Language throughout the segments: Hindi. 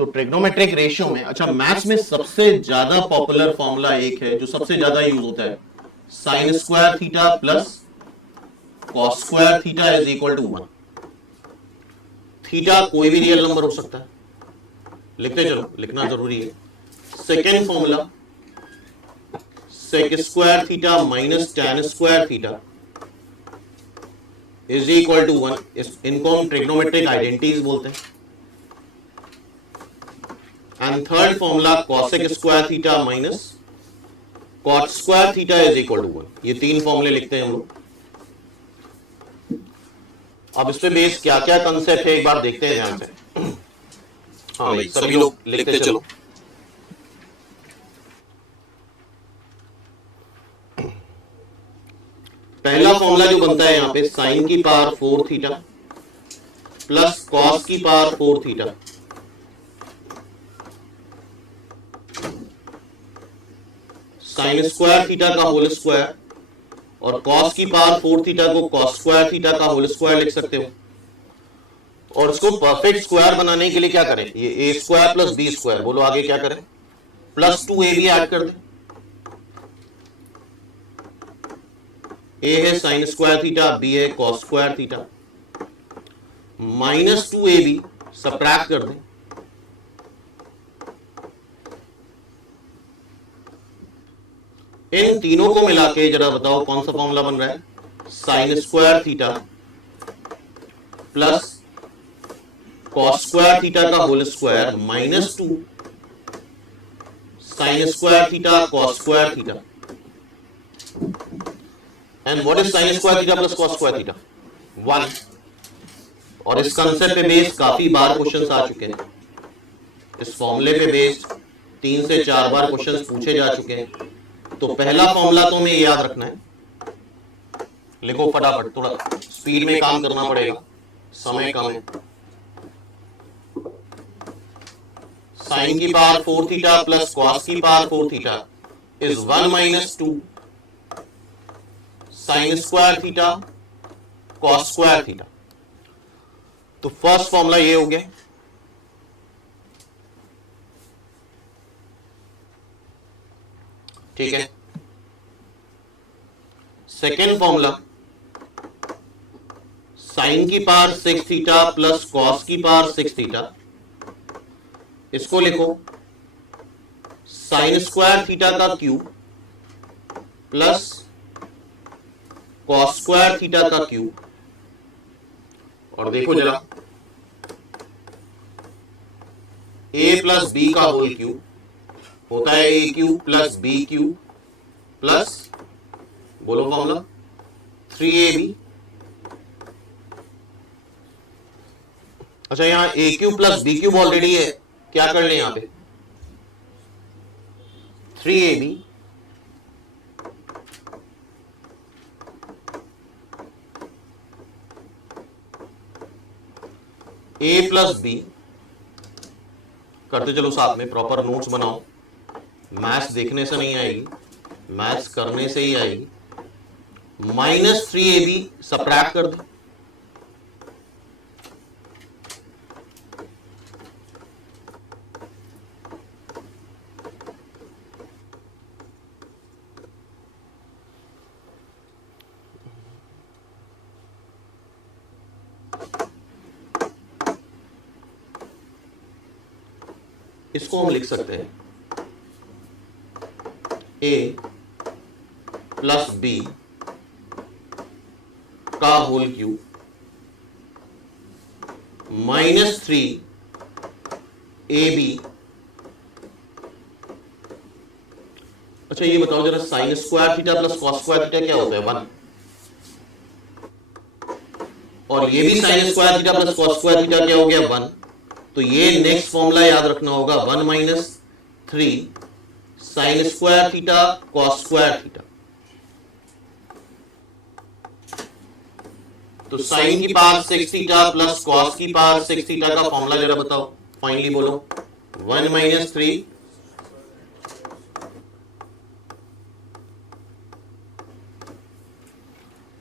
तो ट्रिग्नोमेट्रिक रेशियो में, अच्छा मैथ्स में सबसे ज्यादा पॉपुलर फॉर्मूला एक है जो सबसे ज्यादा यूज होता है, sine square theta plus cos square theta is equal to 1। Theta कोई भी रियल नंबर हो सकता है, लिखते चलो, लिखना जरूरी है। Second formula sec square theta minus tan square theta is equal to 1। इनको हम ट्रिग्नोमेट्रिक आइडेंटिटीज बोलते हैं। And third formula cosec square theta minus cot square theta is equal to 1। ये तीन फॉर्मूले लिखते हैं हम लोग। अब इस पे बेस क्या क्या कंसेप्ट है एक बार देखते हैं ध्यान से। हाँ भाई सभी लोग लिखते चलो। पहला फॉर्मूला जो बनता है यहां पे, साइन की पावर 4 थीटा प्लस कॉस की power 4 theta sine square theta का होल स्क्वायर, और कॉस की पावर 4 थीटा को कॉस स्क्वायर थीटा का होल स्क्वायर लिख सकते हो। और इसको परफेक्ट स्क्वायर बनाने के लिए क्या करें, ये ए स्क्वायर प्लस बी स्क्वायर, बोलो आगे क्या करें, प्लस 2ab ऐड कर दें। ए है साइन स्क्वायर थीटा, बी है cos square theta, minus 2ab subtract कर दें। इन तीनों को मिला के जरा बताओ कौन सा फॉर्मूला बन रहा है, sine square theta plus cos square theta का whole square minus 2 sine square theta cos square theta. And what is sine square theta plus cos square theta, 1। और इस कंसेप्ट पे बेस्ड काफी बार क्वेश्चंस आ चुके हैं। इस फॉर्मूले पे बेस्ड 3 से 4 बार क्वेश्चंस पूछे जा चुके हैं। तो पहला फॉर्मूला तो हमें याद रखना है, लिखो फटाफट, थोड़ा स्पीड में काम करना पड़ेगा, समय कम है। साइन की पावर 4 थीटा प्लस कॉस की power 4 theta is 1 minus 2 sine square theta cos square theta. तो फर्स्ट फॉर्मूला ये हो गया। ठीक है, सेकेंड फॉर्मूला साइन की पावर 6 थीटा प्लस कॉस की पावर 6 थीटा, इसको लिखो साइन स्क्वायर थीटा का cube plus cos square theta का क्यूब। और देखो जरा, a प्लस बी का होल क्यूब होता है a cube plus B cube plus, बोलो फॉर्मूला, 3ab। अच्छा यहां a cube plus B cube already है, क्या कर ले यहां पे, 3ab a प्लस बी करते चलो साथ में, प्रॉपर नोट्स बनाओ। मैथ्स देखने से नहीं आएगी, मैथ्स करने से ही आएगी। माइनस 3ab सबट्रैक्ट कर दो। इसको हम लिख सकते हैं a प्लस बी का होल क्यूब माइनस 3ab। अच्छा ये बताओ जरा, sign square theta plus cos square theta क्या होता है, 1। और ये भी sign square theta plus cos square theta क्या हो गया, 1। तो ये नेक्स्ट फॉर्मूला याद रखना होगा, 1 minus 3 sign square theta cos square theta. तो साइन की पावर 6 थीटा प्लस कॉस की पावर 6 थीटा का फॉर्मूला जरा बताओ, फाइनली बोलो, 1 माइनस 3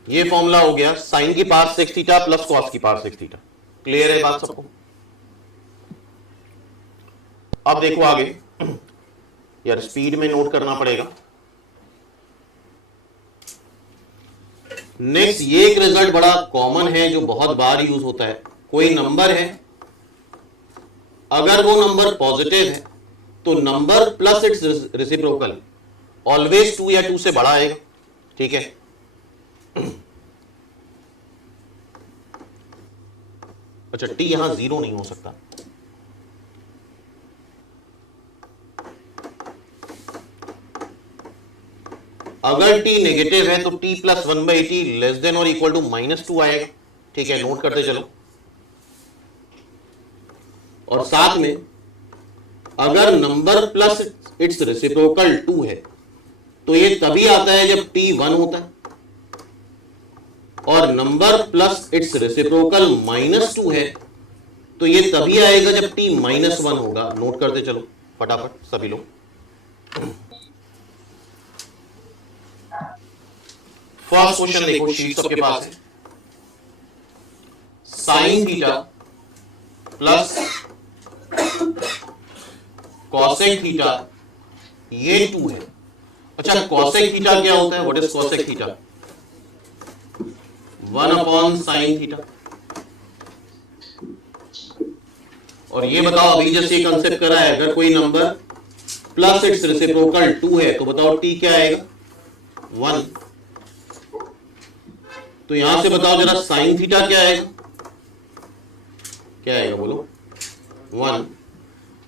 ये फॉर्मूला हो गया साइन की पावर 6 थीटा प्लस कॉस की पावर 6 थीटा। क्लियर है बात सबको? अब देखो आगे, यार स्पीड में नोट करना पड़ेगा। नेक्स्ट ये एक रिजल्ट बड़ा कॉमन है जो बहुत बार यूज होता है। कोई नंबर है, अगर वो नंबर पॉजिटिव है तो number plus it's reciprocal always 2 या 2 से बड़ा आएगा। ठीक है, अच्छा टी यहां 0 नहीं हो सकता। अगर टी नेगेटिव है तो T plus 1/t less than और इक्वल टू -2 आएगा। ठीक है, नोट करते चलो। और साथ में अगर नंबर प्लस इट्स रेसिप्रोकल 2 है तो ये तभी आता है जब t 1 होता है, और नंबर प्लस इट्स रेसिप्रोकल -2 है तो ये तभी आएगा जब t -1 होगा। नोट करते चलो फटाफट सभी लोग। फर्स्ट क्वेश्चन देखो, शीट सबके पास है। Sign theta plus cosec theta ये 2 है। अच्छा, कॉसेक थीटा क्या होता है? What is cosec theta? 1/sin theta. और ये बताओ, अभी जैसे ये कंसेप्ट करा है, अगर कोई नंबर प्लस इट्स रेसिप्रोकल 2 है तो बताओ टी क्या आएगा? 1। तो यहां से बताओ जरा साइन थीटा क्या आएगा? क्या आएगा बोलो? 1।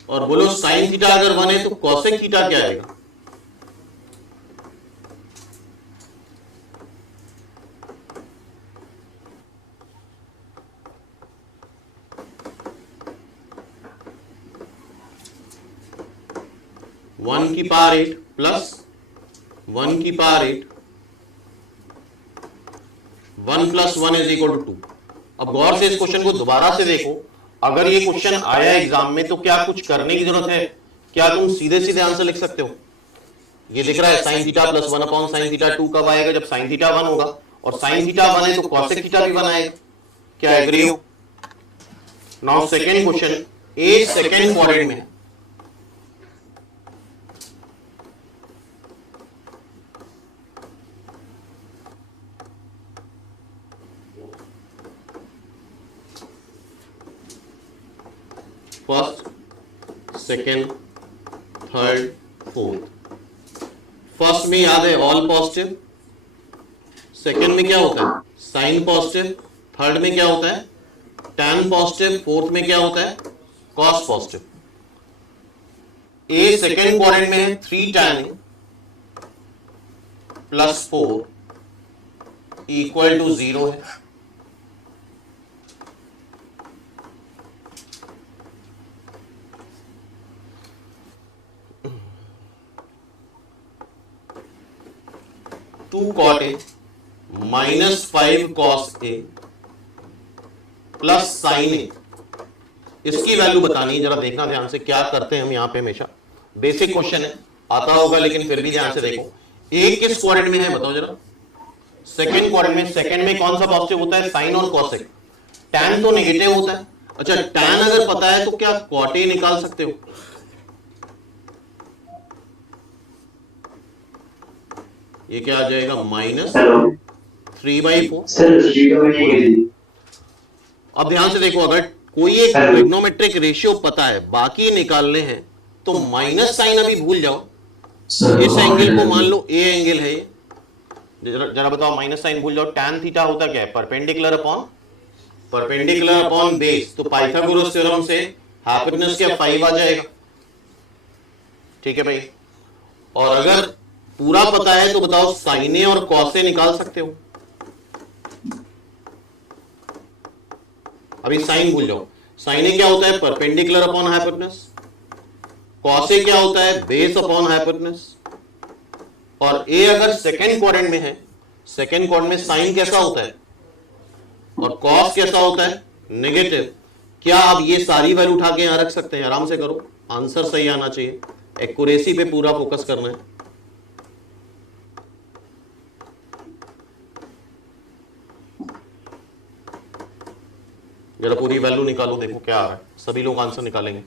और बोलो साइन थीटा अगर 1 है तो कॉसेक थीटा क्या आएगा? वन की पावर 8 प्लस 1 की पावर 8, 1 + 1 = 2। अब गौर से इस क्वेश्चन को दोबारा से देखो। अगर ये क्वेश्चन आया एग्जाम में तो क्या कुछ करने की जरूरत है? क्या तुम सीधे सीधे आंसर लिख सकते हो? ये दिख रहा है sign theta plus 1/sin theta 2 कब आएगा? जब साइन थीटा 1 होगा, और साइन थीटा 1 है तो कॉसेक थीटा भी 1 आएगा। क्या एग्री हो? नाउ सेकंड क्वेश्चन, ए सेकंड क्वाड्रेंट में है। First, second, third, fourth. First में याद है ऑल पॉजिटिव, सेकंड में क्या होता है? साइन पॉजिटिव, थर्ड में क्या होता है? टैन पॉजिटिव, फोर्थ में क्या होता है? Cos positive. A second quadrant में है, 3 tan प्लस 4 = 0 है। Two cot A -5 cos A plus sin A। इसकी वैल्यू बतानी है, जरा देखना ध्यान से क्या करते हैं हम यहाँ पे। हमेशा बेसिक क्वेश्चन है, आता होगा लेकिन फिर भी ध्यान से देखो। ए किस क्वाड्रेंट में है बताओ जरा? सेकंड क्वाड्रेंट में। सेकंड में कौन सा पॉजिटिव होता है? साइन और कॉसेक। टैन तो नेगेटिव होता है। अच्छा, टैन अगर पता है तो क्या cot A निकाल सकते हो? ये क्या आ जाएगा? -3/4। अब ध्यान से देखो, अगर कोई एक ट्रिग्नोमेट्रिक रेशियो पता है, बाकी निकालने हैं, तो माइनस साइन अभी भूल जाओ। इस एंगल को मान लो ए एंगल है ये, जरा बताओ, माइनस साइन भूल जाओ। टैन थीटा होता क्या है? Perpendicular upon base. तो पाइथागोरस थ्योरम से हाइपोटेनस क्या 5 आ जाएगा। ठीक है भाई। और अगर पूरा पता है तो बताओ साइन ए और कॉस ए निकाल सकते हो। अभी साइन भूल जाओ। साइन ए क्या होता है? Perpendicular upon hypotenuse. Cos A क्या होता है? Base upon hypotenuse. और ए अगर सेकंड क्वाड्रेंट में है, सेकंड क्वाड्रेंट में साइन कैसा होता है और कॉस कैसा होता है? नेगेटिव। क्या आप ये सारी वैल्यू उठा के यहां रख सकते हैं? आराम से करो, आंसर सही आना चाहिए। एक्यूरेसी पे पूरा फोकस करना है। जरा पूरी वैल्यू निकालो, देखो क्या आ रहा है। सभी लोग आंसर निकालेंगे।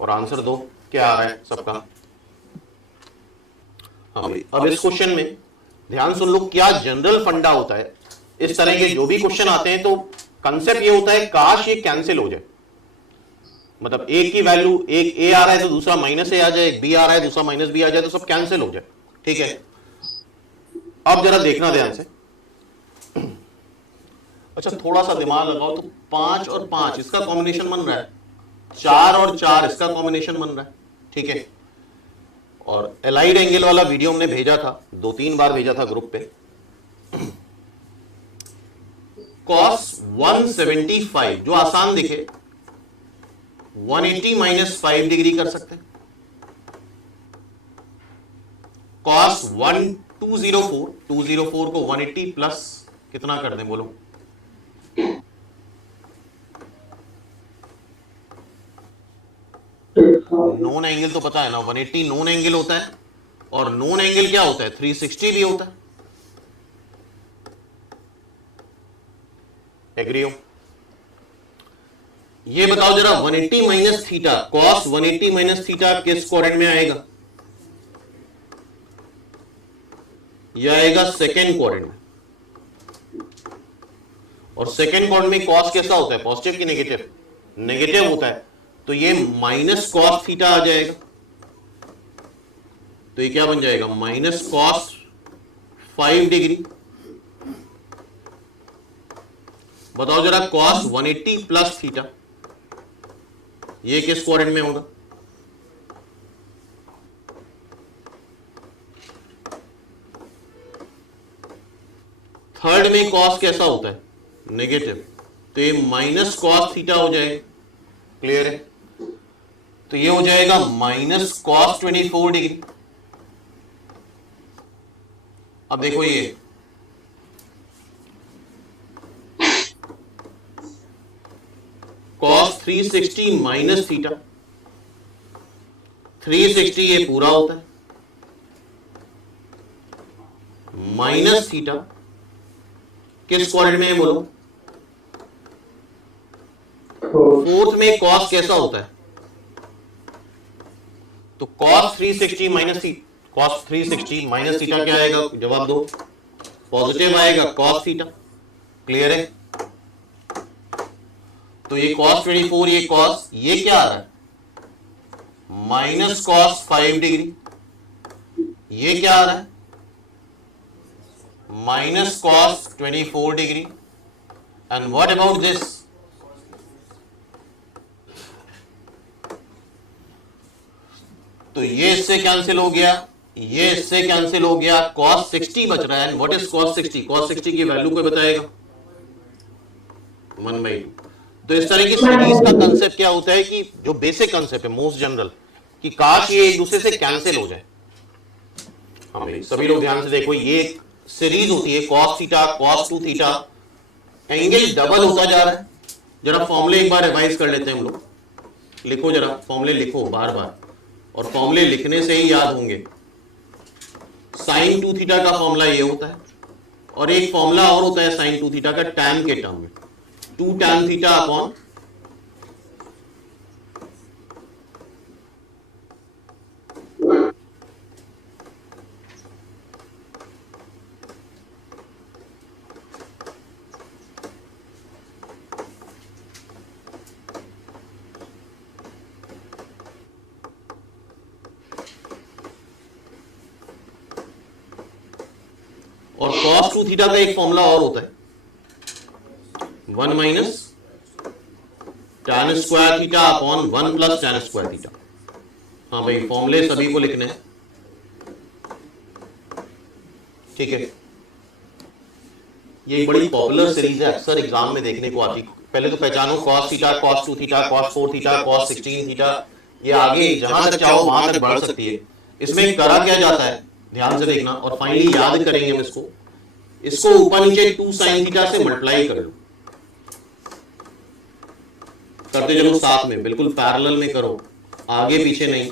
और आंसर दो क्या आ रहा है सबका। हाँ भाई, अब इस क्वेश्चन में ध्यान सुन लो, क्या जनरल फंडा होता है इस तरह के जो भी क्वेश्चन आते हैं, तो कंसेप्ट ये होता है काश ये कैंसिल हो जाए, मतलब एक की वैल्यू, एक ए आ रहा है तो दूसरा माइनस ए आ जाए, एक बी आ रहा है दूसरा माइनस बी आ जाए, तो सब कैंसिल हो जाए। ठीक है, अब जरा देखना ध्यान से। अच्छा थोड़ा सा दिमाग लगाओ, तो 5 और 5 इसका कॉम्बिनेशन बन रहा है, 4 और 4 इसका कॉम्बिनेशन बन रहा है। ठीक है, और एलाइड एंगल वाला वीडियो हमने भेजा था, 2-3 बार भेजा था ग्रुप पे। cos 175 जो आसान दिखे 180 माइनस 5 डिग्री कर सकते हैं। cos 204 को 180 प्लस कितना कर दें बोलो? नॉन एंगल तो पता है ना, 180 नॉन एंगल होता है, और नॉन एंगल क्या होता है? 360 भी होता है। एग्री हो? ये बताओ जरा, 180 minus theta, cos 180 minus theta किस क्वाड्रेंट में आएगा? यह आएगा सेकेंड क्वाड्रेंट में, और सेकेंड क्वाड्रेंट में cos कैसा होता है? पॉजिटिव की नेगेटिव? नेगेटिव होता है, तो ये माइनस cos थीटा आ जाएगा। तो ये क्या बन जाएगा? Minus cos 5 degree. बताओ जरा, cos 180 प्लस थीटा ये किस क्वाड्रेंट में होगा? थर्ड में cos कैसा होता है? नेगेटिव, तो ये माइनस cos थीटा हो जाएगा। क्लियर है? तो ये हो जाएगा माइनस cos 24 डिग्री। अब देखो ये cos 360 माइनस थीटा, 360 ये पूरा होता है, माइनस थीटा किस क्वाड्रेंट में है बोलो? फोर्थ में cos कैसा होता है? तो cos 360 minus cos 360 minus theta क्या आएगा? जवाब दो। पॉजिटिव आएगा cos थीटा। क्लियर है? तो ये cos 24, ये cos, ये क्या आ रहा है? Minus cos 5 degree. ये क्या आ रहा है? Minus cos 24 degree. And what about this? तो ये इससे कैंसिल हो गया, ये इससे कैंसिल हो गया, cos 60 बच रहा है। What is cos 60? cos 60 की वैल्यू कोई बताएगा? 1/2। तो इस तरह की सीरीज का कंसेप्ट क्या होता है कि जो बेसिक कंसेप्ट है, मोस्ट जनरल, कि काश ये एक दूसरे से कैंसिल हो जाए। हाँ भाई, सभी लोग ध्यान से देखो, ये एक सीरीज होती है, cos theta, cos 2 theta, angle double होता जा रहा है। जरा फॉर्मूले एक बार रिवाइज कर लेते हैं हम लोग। लिखो जरा, फॉर्मूले लिखो बार बार, और फॉर्मूले लिखने से ही याद होंगे। sin 2 थीटा का फॉर्मूला ये होता है, और एक फॉर्मूला और होता है sin 2 थीटा का tan के टर्म में, 2 tan थीटा अपॉन और cos 2 थीटा का एक फॉर्मूला और होता है, 1 minus tan square theta upon 1 plus tan square theta. हाँ भाई, फॉर्मूले सभी को लिखने हैं। ठीक है, ये एक बड़ी पॉपुलर सीरीज है, अक्सर एग्जाम में देखने को आती। पहले तो पहचानो, cos theta, cos 2 theta, cos 4 theta, cos 16 theta, ये आगे जहां तक चाहो वहां तक बढ़ सकती है। इसमें करा क्या जाता है, ध्यान से देखना, और फाइनली याद करेंगे हम इसको। इसको ऊपर नीचे 2 sin थीटा से मल्टीप्लाई कर लो, करते चलो साथ में, बिल्कुल पैरेलल में करो, आगे पीछे नहीं।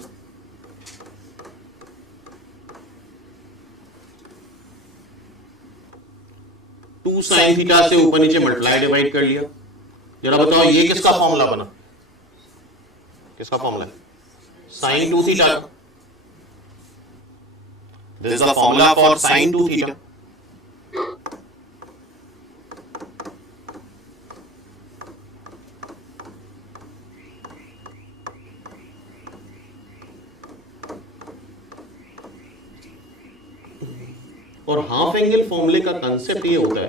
टू साइन थीटा से ऊपर नीचे मल्टीप्लाई डिवाइड कर लिया। जरा बताओ ये किसका फॉर्मूला बना? किसका फॉर्मूला है? Sine 2 theta. This is the formula for sine 2 theta. और हाफ एंगल फॉर्मूले का कंसेप्ट ये होता है,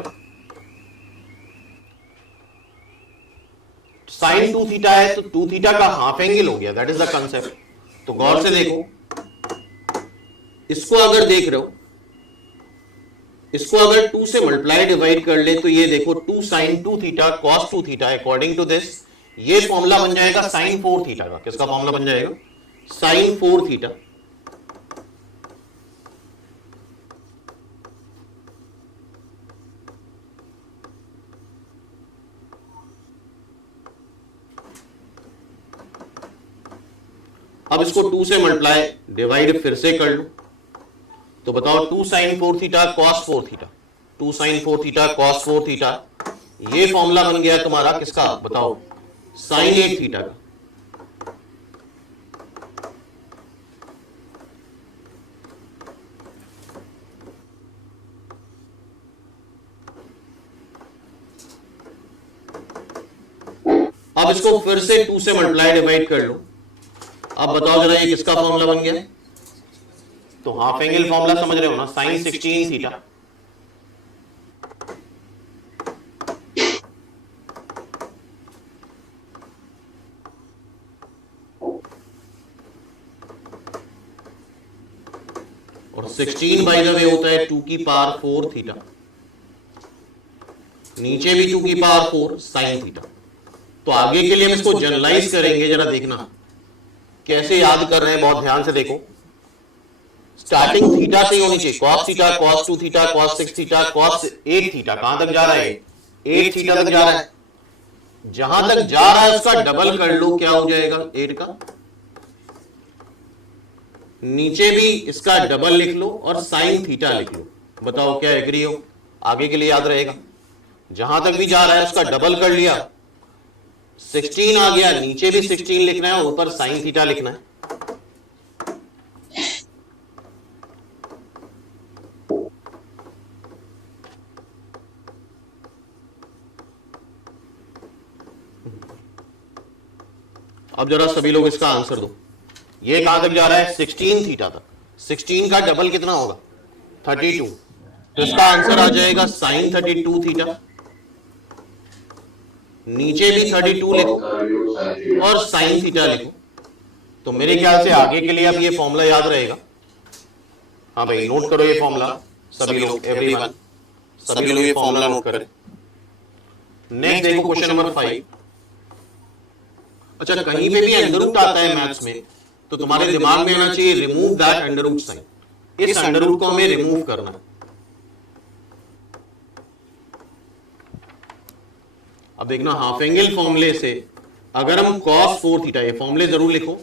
साइन 2 थीटा है तो 2 थीटा का हाफ एंगल हो गया, दैट इज द कंसेप्ट। तो गौर से देखो, इसको अगर देख रहे हो, इसको अगर 2 से मल्टीप्लाई डिवाइड कर ले तो ये देखो 2 sine 2 theta cos 2 theta, according to this ये फॉर्मूला बन जाएगा साइन 4 थीटा का। किसका फॉर्मूला बन जाएगा? Sine 4 theta. अब इसको 2 से मल्टीप्लाई डिवाइड फिर से कर लो तो बताओ 2 sine 4 theta cos 4 theta, 2 sine 4 theta cos 4 theta, ये फॉर्मूला बन गया तुम्हारा किसका? बताओ, साइन 8 थीटा का। अब इसको फिर से 2 से मल्टीप्लाई डिवाइड कर लो। अब बताओ जरा ये किसका फॉर्मूला बन गया? तो हाफ एंगल फॉर्मूला समझ रहे हो ना, साइन 16 थीटा। और 16 बाय द वे होता है 2 की पावर 4 थीटा, नीचे भी 2 की पावर 4 साइन थीटा। तो आगे के लिए हम इसको जनरलाइज करेंगे, जरा देखना कैसे याद कर रहे हैं, बहुत ध्यान से देखो। स्टार्टिंग थीटा से होनी चाहिए, cos theta cos 2 theta cos 6 theta cos 8 theta. कहां तक जा रहा है? 8 थीटा तक जा रहा है। जहां तक जा रहा है उसका डबल कर लो, क्या हो जाएगा? 8 का। नीचे भी इसका डबल लिख लो और साइन थीटा लिख लो। बताओ क्या एग्री हो? आगे के लिए याद रहेगा। जहां तक भी जा रहा है उसका डबल कर लिया, 16 आ गया, नीचे भी 16 लिखना है, ऊपर साइन थीटा लिखना है। अब जरा सभी लोग इसका आंसर दो। ये कहां तक जा रहा है? 16 थीटा तक। 16 का डबल कितना होगा? 32। तो इसका आंसर आ जाएगा साइन 32 थीटा। नीचे भी 32 लिखो और साइन थीटा लिखो। तो मेरे ख्याल से आगे के लिए अब ये फॉर्मूला याद रहेगा। हाँ भाई, नोट करो ये फॉर्मूला सभी लोग, एवरीवन, सभी लोग ये फॉर्मूला नोट करें। नेक्स्ट देखो क्वेश्चन नंबर 5। अच्छा, कहीं पे भी अंडर रूट आता है मैथ्स में तो तुम्हारे दिमाग में आना चाहिए remove that under root sine. इस अंडर रूट को हमें रिमूव करना है। अब देखना, हाफ एंगल फॉर्मूले से अगर हम cos 4 थीटा, ये फॉर्मूले जरूर लिखो,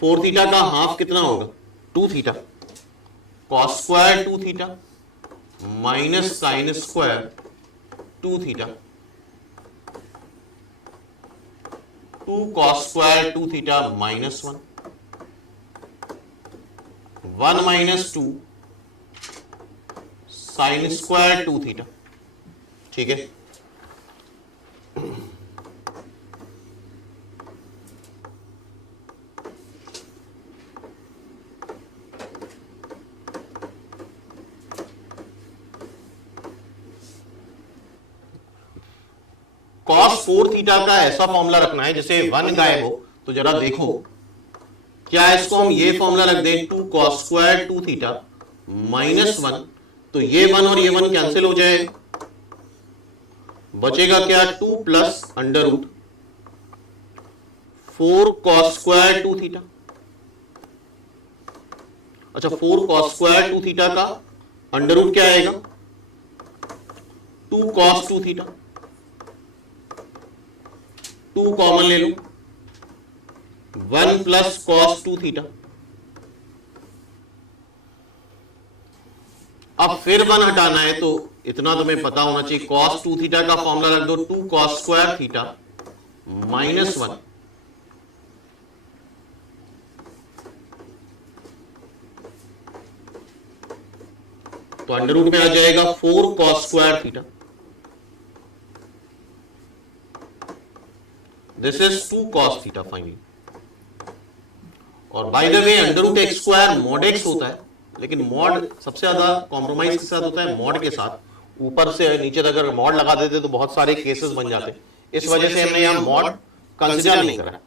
4 थीटा का हाफ कितना होगा? 2 theta. cos square 2 theta minus sine square 2 theta, 2 cos square 2 theta minus 1, 1 minus 2 sine square 2 theta. ठीक है, cos 4 थीटा का ऐसा फॉर्मूला रखना है जैसे 1 गायब हो। तो जरा देखो, क्या इसको हम ये फॉर्मूला रख दें 2 cos स्क्वायर 2 थीटा माइनस 1, तो ये 1 और ये 1 कैंसिल हो जाएगा, बचेगा क्या? 2 plus under root 4 cos square 2 theta. अच्छा, 4 cos स्क्वायर 2 थीटा का अंडर रूट क्या आएगा? 2 cos 2 थीटा। 2 कॉमन ले लो, 1 प्लस cos 2 थीटा। अब फिर 1 हटाना है तो इतना तुम्हें पता होना चाहिए, cos 2 थीटा का फॉर्मूला रख दो 2 cos स्क्वायर थीटा माइनस 1, तो अंडर रूट में आ जाएगा 4 cos square theta, this is 2 cos theta finally. और by the way under root x square mod x होता है, लेकिन मॉड सबसे ज्यादा कॉम्प्रोमाइज के साथ होता है मॉड के साथ, ऊपर से नीचे तक अगर मॉड लगा देते तो बहुत सारे केसेस बन जाते, इस वजह से हमने यहां मॉड कंसिडर नहीं करा।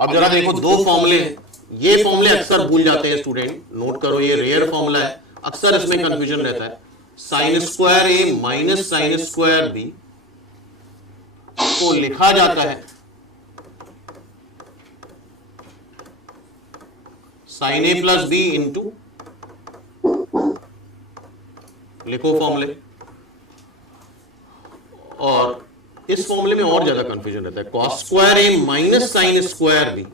अब जरा देखो दो फॉर्मूले हैं, ये फॉर्मूले अक्सर भूल जाते हैं स्टूडेंट, नोट करो ये रेयर फॉर्मूला है, अक्सर इसमें कंफ्यूजन रहता है। Sine square A minus sine square B को लिखा जाता है sine A plus B into, लिखो फॉर्मूले। और इस फॉर्मूले में और ज्यादा कंफ्यूजन रहता है, cos square A minus sine square B,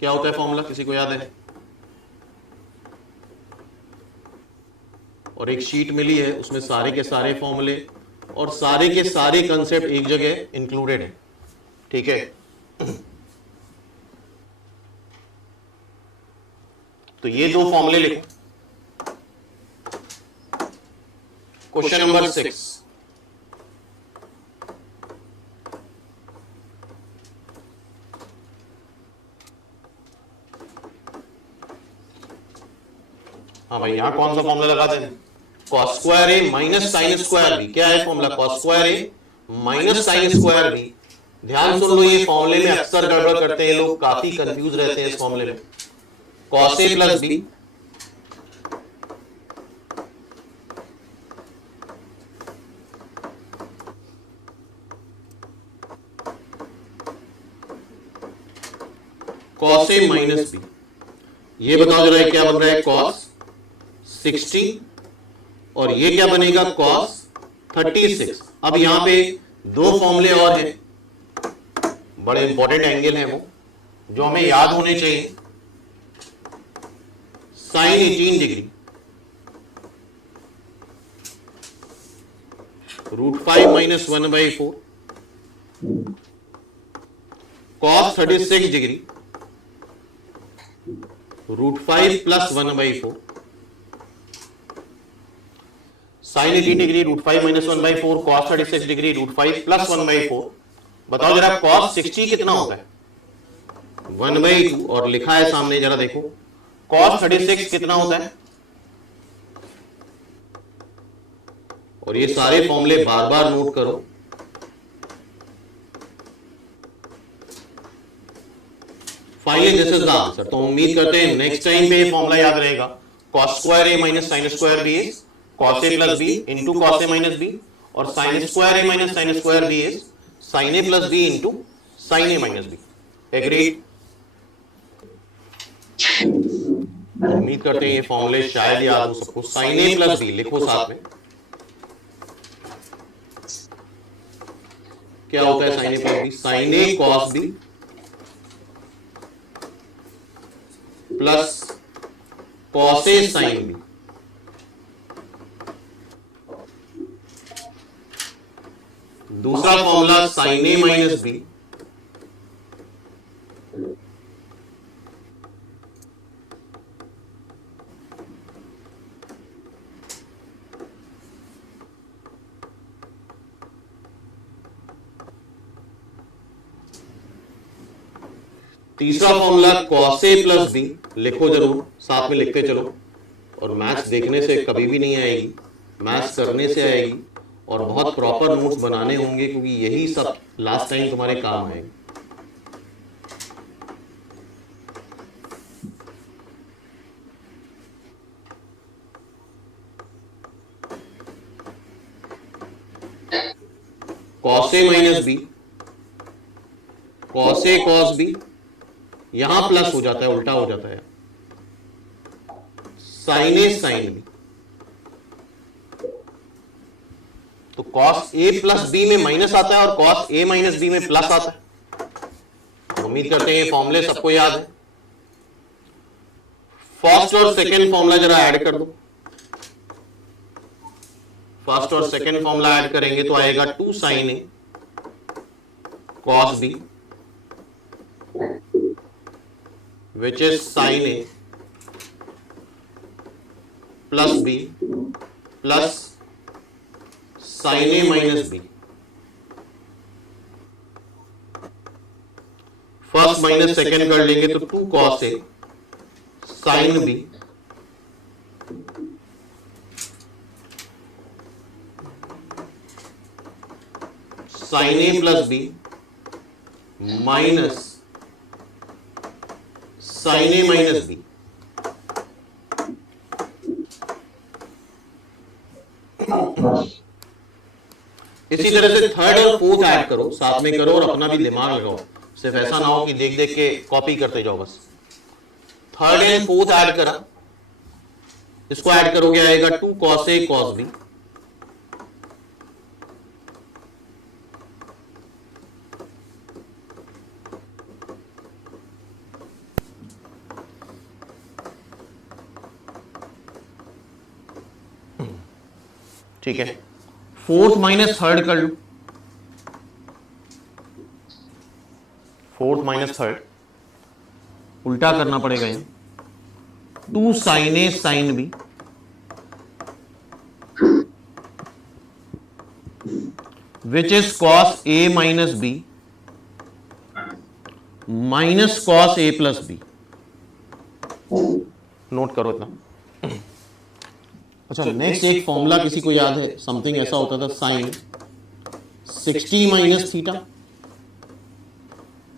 क्या होता है फॉर्मूला, किसी को याद है? और एक शीट मिली है उसमें सारे के सारे फॉर्मूले और सारे के सारे कंसेप्ट एक जगह इंक्लूडेड है, ठीक है। तो ये दो फॉर्मूले लिखो। क्वेश्चन नंबर 6, हाँ भाई यहां कौन सा फॉर्मूला लगाते हैं? Cos square A minus sine square B, क्या है formula? Cos square A minus sine square B. ध्यान सुन लो, ये फॉर्मूले में अक्सर गड़बड़ करते हैं लोग, काफी कंफ्यूज रहते हैं इस फॉर्मूले में। Cos A plus B cos A minus B, ये बताओ जरा क्या बन रहा है? कॉस 60 और ये क्या बनेगा? कॉस 36। अब यहां पे दो फॉर्मूले और हैं, बड़े इंपॉर्टेंट एंगल हैं वो, जो हमें याद होने चाहिए। Sine 18 degree, √5 minus 1/4, cos 36 degree, √5 plus 1/4, sine 18 degree √5 minus 1/4, cos 36 degree √5 plus 1/4। बताओ जरा कॉस 60 कितना होता है? 1/2, और लिखा है सामने, जरा देखो कॉस 36 कितना होता है? और ये सारे फॉर्मूले बार बार नोट करो। Finally this is the answer. तो उम्मीद करते हैं नेक्स्ट टाइम पे ये फॉर्मूला याद रहेगा, cos square A minus sine square B is cos A plus B into cos A minus B, और sine square A minus sine square B is sine A plus B into sine A minus B. Agreed? उम्मीद करते हैं ये फॉर्मूले शायद याद हो सबको। साइन ए प्लस बी लिखो साथ में, क्या होता है sine A plus B? Sine A cos B plus cos A sine B. दूसरा formula sine A minus B तीसरा formula cos A plus B, लिखो जरूर, साथ में लिखते चलो। और मैथ्स देखने से कभी भी नहीं आएगी, मैथ्स करने से आएगी, और बहुत प्रॉपर नोट्स बनाने होंगे, क्योंकि यही सब लास्ट टाइम तुम्हारे काम आएंगे। Cos A minus B, cos A cos B, यहां प्लस हो जाता है, उल्टा हो जाता है, साइन ए साइन बी। तो कॉस ए प्लस बी में माइनस आता है और कॉस ए माइनस बी में प्लस आता है। उम्मीद करते हैं ये फॉर्मूले सबको याद है। फर्स्ट और सेकेंड फॉर्मूला जरा ऐड कर दो। फर्स्ट और सेकेंड फॉर्मूला ऐड करेंगे तो आएगा 2 sine A cos B which is sin A plus B plus sin A minus B. First minus second कर लेंगे तो 2 cos A sin B sin A plus B minus sin A minus B. इसी तरह से थर्ड और फोर्थ ऐड करो, साथ में करो और अपना भी दिमाग लगाओ, सिर्फ ऐसा ना हो कि देख देख के कॉपी करते जाओ बस। थर्ड एंड फोर्थ ऐड करा, इसको ऐड करोगे आएगा 2 cos A cos B ठीक है। फोर्थ माइनस थर्ड कर लो, फोर्थ माइनस थर्ड उल्टा करना पड़ेगा यहां, 2 sin A sin B which is cos A minus B minus cos A plus B। Note करो इतना। अच्छा, नेक्स्ट एक फॉर्मूला किसी को याद है? समथिंग ऐसा होता था, sine 60 minus theta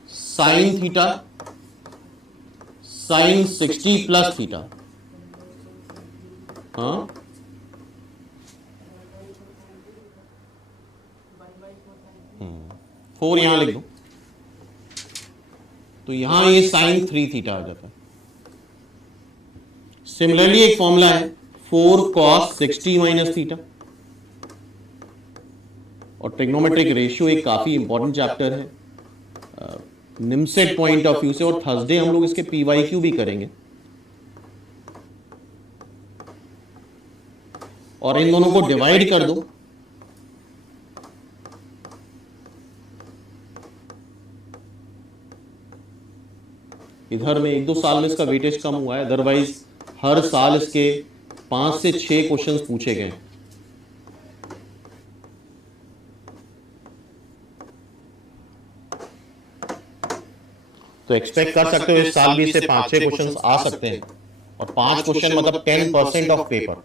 sine theta sine 60 plus theta. हाँ, फोर यहां लिख दो तो यहां ये साइन 3 थीटा आ जाता है। सिमिलरली एक फॉर्मूला है 4 cos 60 माइनस थीटा, और ट्रिग्नोमेट्रिक रेशियो एक काफी इंपॉर्टेंट चैप्टर है निमसेट पॉइंट ऑफ व्यू से, और थर्सडे हम लोग इसके PYQ भी करेंगे। और इन दोनों को डिवाइड कर दो, इधर में 1-2 साल में इसका वेटेज कम हुआ है, अदरवाइज हर साल इसके 5 से 6 क्वेश्चंस पूछे गए। तो एक्सपेक्ट कर सकते हो इस साल भी इससे 5-6 क्वेश्चंस आ सकते हैं, और 5 क्वेश्चन मतलब 10% ऑफ पेपर।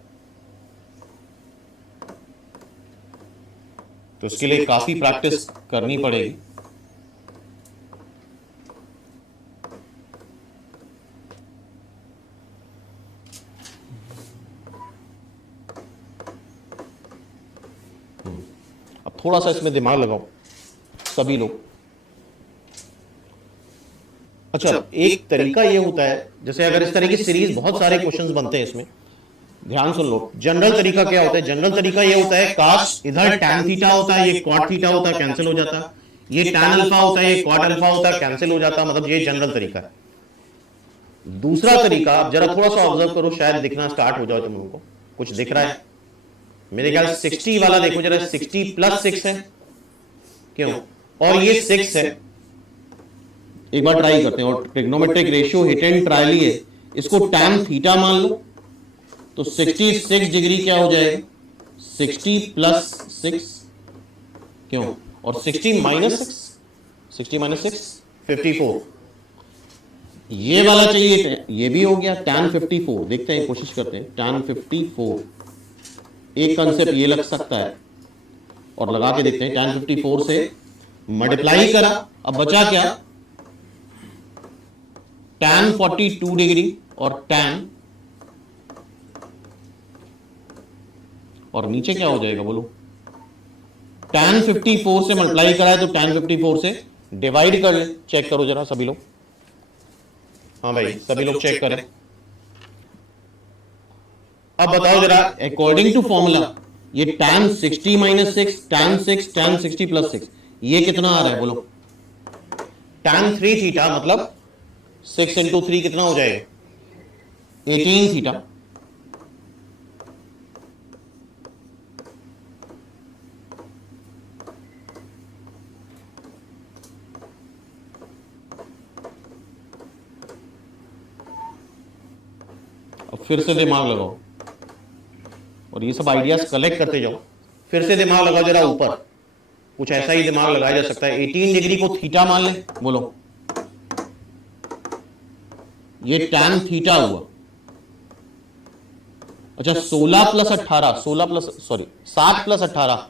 तो इसके लिए काफी प्रैक्टिस करनी पड़ेगी। अब थोड़ा सा इसमें दिमाग लगाओ सभी लोग। अच्छा, एक तरीका ये होता है, जैसे अगर इस तरह की सीरीज बहुत सारे क्वेश्चंस बनते हैं इसमें, ध्यान सुन लो। जनरल तरीका क्या होता है? जनरल तरीका ये होता है, काश इधर tan थीटा होता है, ये cot थीटा होता है, कैंसिल हो जाता। ये tan अल्फा होता है, ये cot अल्फा होता है, कैंसिल हो जाता। मतलब ये जनरल तरीका है। दूसरा तरीका, आप जरा थोड़ा सा ऑब्जर्व करो, शायद दिखना स्टार्ट हो जाए तुम लोगों को। कुछ दिख रहा है मेरे ख्याल 60 वाला देखो जरा, 60 प्लस 6 है, क्यों? और ये 6 है। एक बार ट्राई करते हैं, और trigonometric ratio hit and trial है, इसको tan थीटा मान लो तो 66 डिग्री क्या हो जाएगा? 60 प्लस 6, क्यों? और 60 माइनस 6, 60 माइनस 6 54। ये वाला चाहिए, ये भी हो गया tan 54। देखते हैं, कोशिश करते हैं tan 54। एक कंसेप्ट ये लग सकता है, और लगा के देखते हैं। tan 54 से मल्टीप्लाई करा, अब बचा क्या? tan 42 डिग्री और tan, और नीचे क्या हो जाएगा बोलो? tan 54 से मल्टीप्लाई करा है तो tan 54 से डिवाइड कर ले। चेक करो जरा सभी लोग। हाँ भाई, सभी लोग चेक करें। अब बताओ जरा, अकॉर्डिंग टू फॉर्मूला ये tan 60 minus 6, tan 6, tan 60 plus 6, ये कितना आ रहा है बोलो? tan 3 थीटा, मतलब 6 इंटू 3 कितना हो जाएगा? 18 थीटा। फिर से दिमाग लगाओ और ये सब आइडियाज कलेक्ट करते जाओ। फिर से दिमाग लगाओ जरा ऊपर, कुछ ऐसा ही दिमाग लगाया जा सकता है। 18 डिग्री को थीटा मान लें, बोलो ये टैन थीटा हुआ। अच्छा 16 plus 18, 16 plus sorry 60 plus 18,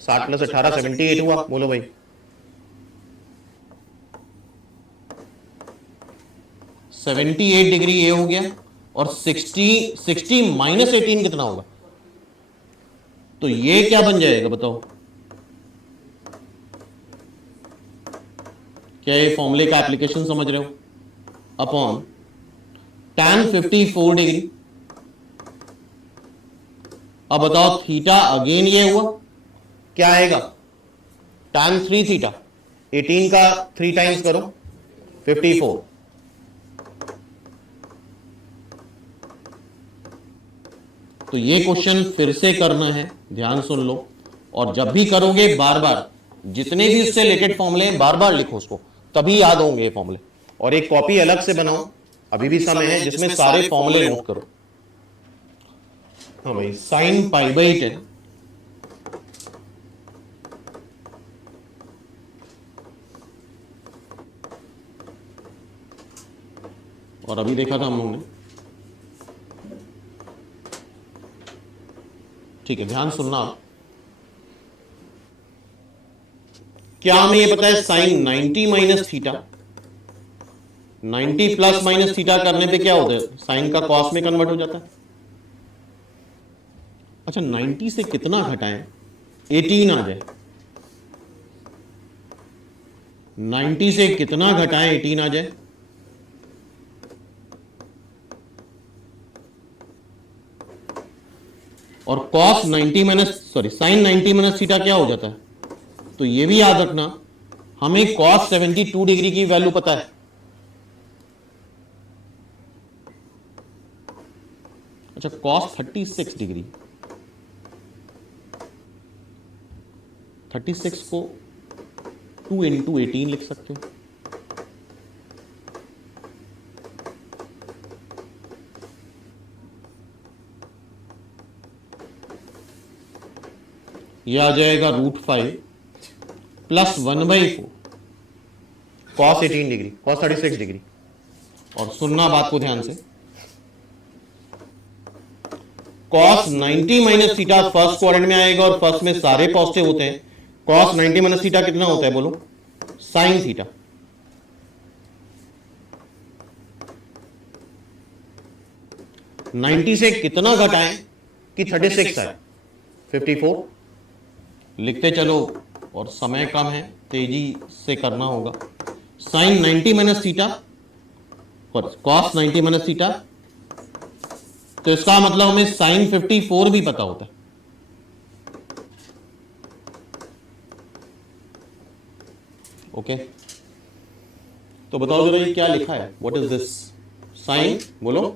60 plus 18 78 हुआ। बोलो भाई 78 डिग्री ये हो गया। और 60 माइनस 18 कितना होगा? तो ये क्या बन जाएगा बताओ? क्या ये फॉर्मूले का एप्लीकेशन समझ रहे हो? Upon tan 54 degree. अब बताओ थीटा अगेन ये हुआ, क्या आएगा? tan 3 theta. 18 का 3 टाइम्स करो 54। तो ये क्वेश्चन फिर से करना है, ध्यान सुन लो। और जब भी करोगे बार बार जितने भी उससे रिलेटेड फॉर्मूले हैं बार बार लिखो उसको, तभी याद होंगे ये फॉर्मूले। और एक कॉपी अलग से बनाओ, अभी भी समय है, जिसमें सारे फॉर्मूले नोट करो। हाँ भाई साइन पाई बाई 10 और अभी देखा था हम लोगों ने, ठीक है ध्यान सुनना। क्या हमें ये पता है sine 90 minus theta, 90 plus minus theta करने पे क्या होता है? साइन का कॉस में कन्वर्ट हो जाता है। अच्छा 90 से कितना घटाएं 18 आ जाए? 90 से कितना घटाएं 18 आ जाए? और cos 90 minus sorry sine 90 minus theta क्या हो जाता है? तो ये भी याद रखना, हमें cos 72 डिग्री की वैल्यू पता है। अच्छा cos 36 डिग्री, 36 को 2 इंटू 18 लिख सकते हो। यह आ जाएगा √5 plus 1/4 cos 18 degree, cos 36 degree. और सुनना बात को ध्यान से, cos 90 minus theta first quadrant में आएगा और फर्स्ट में सारे पॉजिटिव होते हैं। cos 90 माइनस थीटा कितना होता है बोलो? Sine theta. नाइन्टी से कितना घटाएं कि 36 आए? 54। लिखते चलो और समय कम है, तेजी से करना होगा। Sine 90 minus theta cos 90 minus theta, तो इसका मतलब हमें साइन 54 भी पता होता है। ओके तो बताओ जरा ये क्या लिखा है? What is this? साइन बोलो।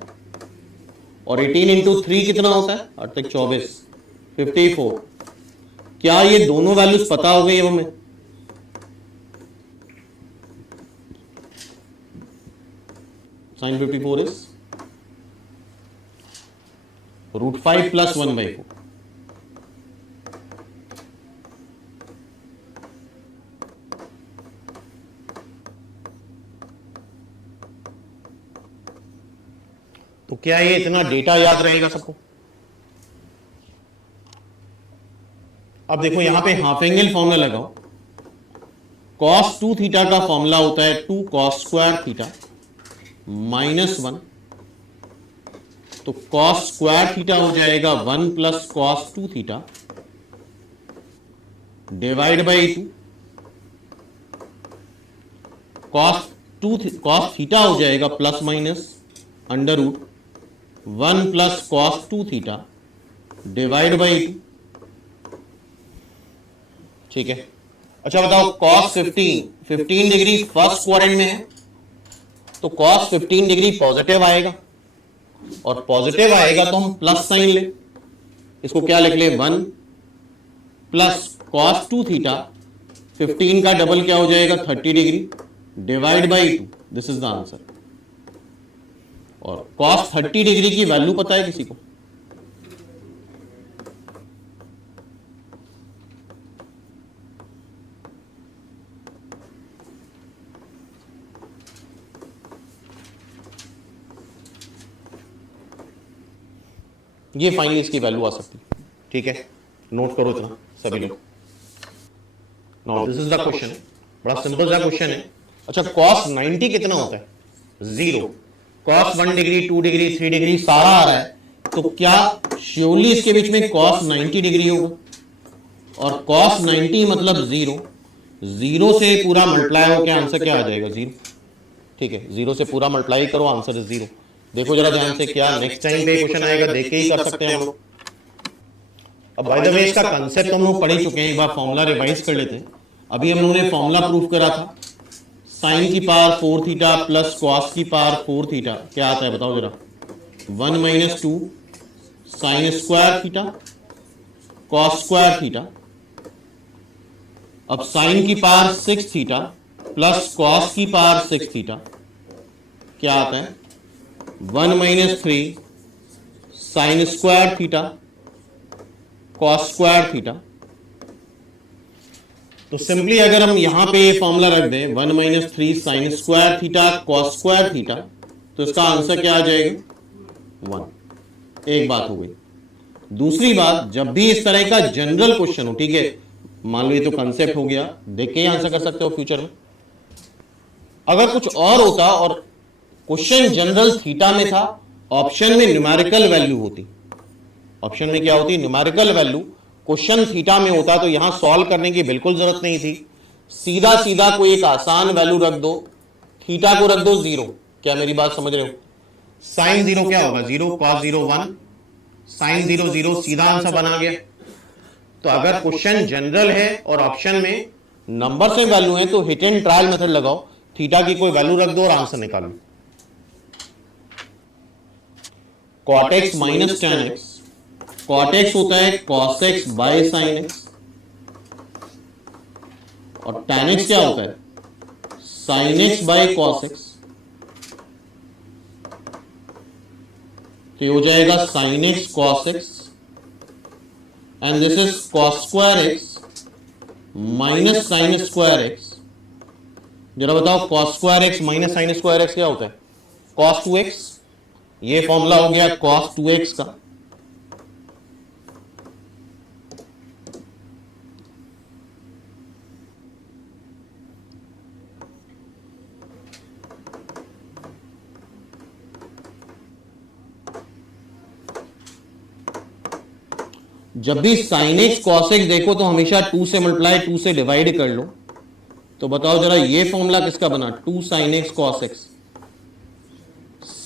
और 18 इंटू 3 कितना होता है? 8 तक 24, 54। क्या ये दोनों वैल्यूज पता हो गई हमें? Sine 54 is √5 plus 1/4। तो क्या ये इतना डेटा याद रहेगा सबको? अब देखो यहां पे हाफ एंगल फॉर्मूला लगाओ। cos 2 थीटा का फॉर्मूला होता है 2 cos स्क्वायर थीटा -1। तो cos स्क्वायर थीटा हो जाएगा 1 plus cos 2 theta divide by 2। cos theta हो जाएगा plus minus under root 1 plus cos 2 theta divide by 2। ठीक है। अच्छा बताओ cos 15 डिग्री फर्स्ट क्वाड्रेंट में है, तो cos 15 डिग्री पॉजिटिव आएगा, और पॉजिटिव आएगा तो हम प्लस साइन ले, इसको क्या लिख ले? 1 प्लस cos 2 थीटा, 15 का डबल क्या हो जाएगा? 30 degree divide by 2। This is the answer. और cos 30 डिग्री की वैल्यू पता है किसी को? ये फाइनली इसकी वैल्यू आ सकती है, ठीक है, नोट करो इतना सभी लोग। Now this is the question, बड़ा सिंपल सा क्वेश्चन है। अच्छा, cos 90 कितना होता है? 0। cos 1 डिग्री, 2 डिग्री, 3 डिग्री सारा आ रहा है, तो क्या श्योरली इसके बीच में cos 90 डिग्री होगा? और cos 90 मतलब 0, 0 से पूरा मल्टीप्लाई होकर आंसर क्या आ जाएगा? 0, ठीक है, 0 से पूरा मल्टीप्लाई करो, आंसर इज 0। देखो जरा ध्यान से, क्या नेक्स्ट टाइम पे क्वेश्चन आएगा देख के ही कर सकते हैं हम लोग। अब बाय द वे इसका कांसेप्ट हम लोग पढ़ ही चुके हैं, एक बार फॉर्मूला रिवाइज कर लेते हैं। अभी हम लोगों ने फॉर्मूला प्रूव करा था, साइन की पावर 4 थीटा प्लस कॉस की पावर 4 थीटा क्या आता है बताओ जरा? 1 minus 2 sine square theta cos square theta. अब साइन की पावर 6 थीटा प्लस कॉस की पावर 6 थीटा क्या आता है? 1 minus 3 sign square theta cos square theta. तो सिंपली अगर हम यहां पे ये फॉर्मूला रख दें 1 minus 3 sign square theta cos square theta, तो इसका आंसर क्या आ जाएगा? 1। एक बात हो गई। दूसरी बात, जब भी इस तरह का जनरल क्वेश्चन हो, ठीक है, मान लो ये तो कंसेप्ट हो गया, देख के ही आंसर कर सकते हो फ्यूचर में। अगर कुछ और होता और क्वेश्चन जनरल थीटा में था, ऑप्शन में न्यूमेरिकल वैल्यू होती, ऑप्शन में क्या होती? Numerical value. क्वेश्चन थीटा में होता तो यहां सॉल्व करने की बिल्कुल जरूरत नहीं थी, सीधा सीधा कोई एक आसान वैल्यू रख दो, थीटा को रख दो 0। क्या मेरी बात समझ रहे हो? साइन 0 क्या होगा? 0, cos 0 1, साइन 0 0, सीधा आंसर बना गया। तो अगर क्वेश्चन जनरल है और ऑप्शन में नंबर से वैल्यू है तो हिट एंड ट्रायल मेथड लगाओ, थीटा की कोई वैल्यू रख दो और आंसर निकालो। cot x minus tan x, cot x होता है cos x by sin x, और tan x क्या होता है? sin x by cos x। तो ये हो जाएगा sin x cos x and this is cos square x minus sin square x। जरा बताओ cos square x minus sin square x क्या होता है? cos 2x। ये फॉर्मूला हो गया cos 2x का। जब भी sin x cos x देखो तो हमेशा 2 से मल्टीप्लाई 2 से डिवाइड कर लो। तो बताओ जरा ये फॉर्मूला किसका बना? 2 sin x cos x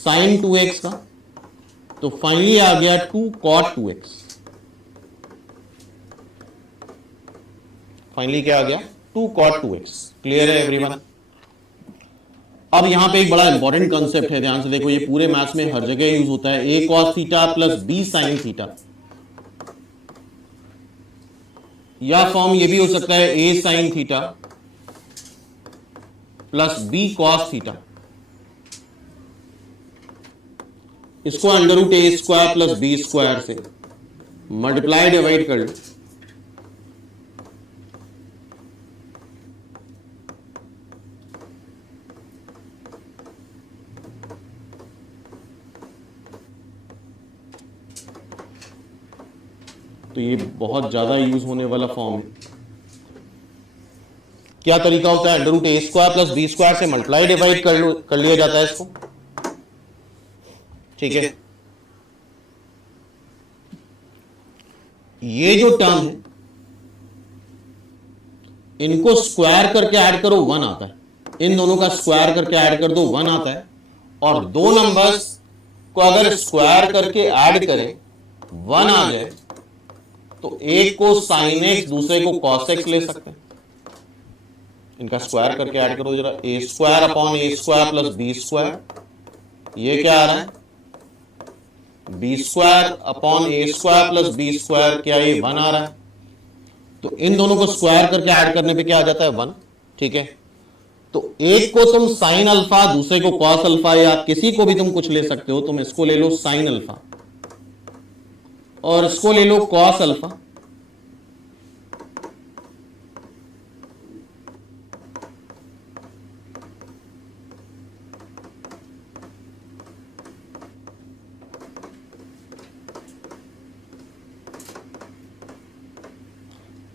sin 2x का। तो फाइनली आ गया 2 cot 2x। फाइनली क्या आ गया? 2 cot 2x। क्लियर है एवरीवन? अब यहां पे एक बड़ा इंपॉर्टेंट कंसेप्ट है, ध्यान से देखो, ये पूरे मैथ्स में हर जगह यूज होता है। a cos theta plus b sin theta, या फॉर्म ये भी हो सकता है a sin theta plus b cos theta. इसको under root A square plus B square से मल्टीप्लाई डिवाइड कर लो। तो ये बहुत ज्यादा यूज होने वाला फॉर्म है। क्या तरीका होता है? Under root A square plus B square से मल्टीप्लाई डिवाइड कर लिया जाता है इसको, ठीक है। ये जो टर्म है इनको स्क्वायर करके ऐड करो 1 आता है, इन दोनों का स्क्वायर करके ऐड कर दो 1 आता है, और दो नंबर्स को अगर स्क्वायर करके ऐड करें 1 आ जाए तो एक को sin x दूसरे को cos x ले सकते हैं। इनका स्क्वायर करके ऐड करो जरा, a square upon a square plus b square, ये क्या आ रहा है? b square upon a square plus b square, क्या ये 1 आ रहा है? तो इन दोनों को स्क्वायर करके ऐड करने पे क्या आ जाता है? 1, ठीक है। तो एक को तुम साइन अल्फा, दूसरे को कॉस अल्फा, या किसी को भी तुम कुछ ले सकते हो। तुम इसको ले लो साइन अल्फा और इसको ले लो कॉस अल्फा।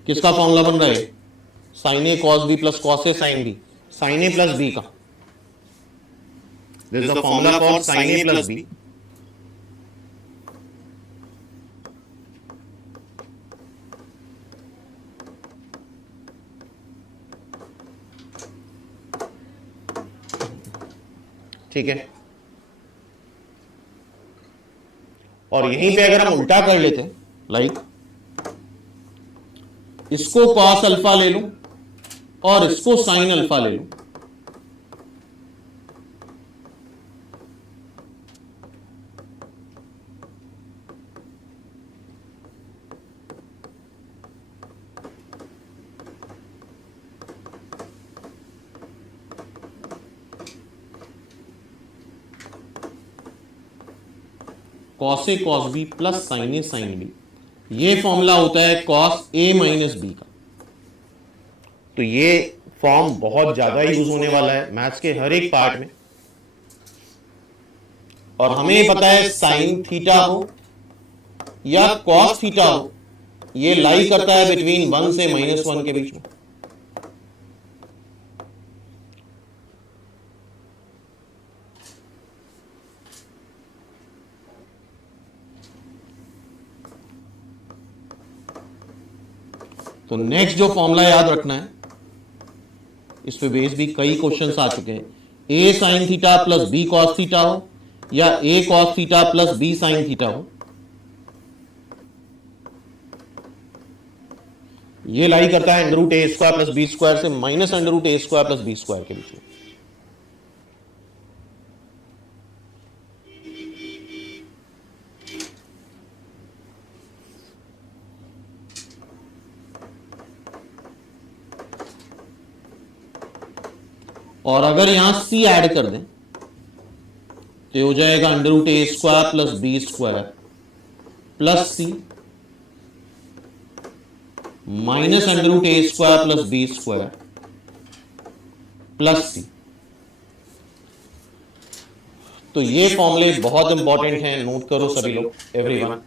किसका फॉर्मूला बन रहा है? Sine A cos B plus cos A sine B, sine A plus B का। This is the formula for sine A plus B. ठीक है, और यहीं पे अगर हम उल्टा कर लेते, लाइक इसको कॉस अल्फा ले लो और इसको साइन अल्फा ले लो, cos A cos B plus sign A sine B, ये फॉर्मूला होता है कॉस ए माइनस बी का। तो ये फॉर्म बहुत ज्यादा यूज होने वाला है मैथ्स के हर एक पार्ट में। और हमें पता है साइन थीटा हो या कॉस थीटा हो, ये लाई करता है बिटवीन 1 से -1 के बीच में। तो नेक्स्ट जो फॉर्मूला याद रखना है, इस पे बेस भी कई क्वेश्चंस आ चुके हैं। A sine theta plus B cos theta हो या A cos theta plus B sine theta हो, ये लाई करता है under root A square plus B square से minus under root A square plus B square के बीच में। और अगर यहां सी ऐड कर दें तो हो जाएगा under root A square plus B square plus C minus under root A square plus B square plus C. तो ये फॉर्मूले बहुत इंपॉर्टेंट हैं, नोट करो सभी लोग, एवरीवन।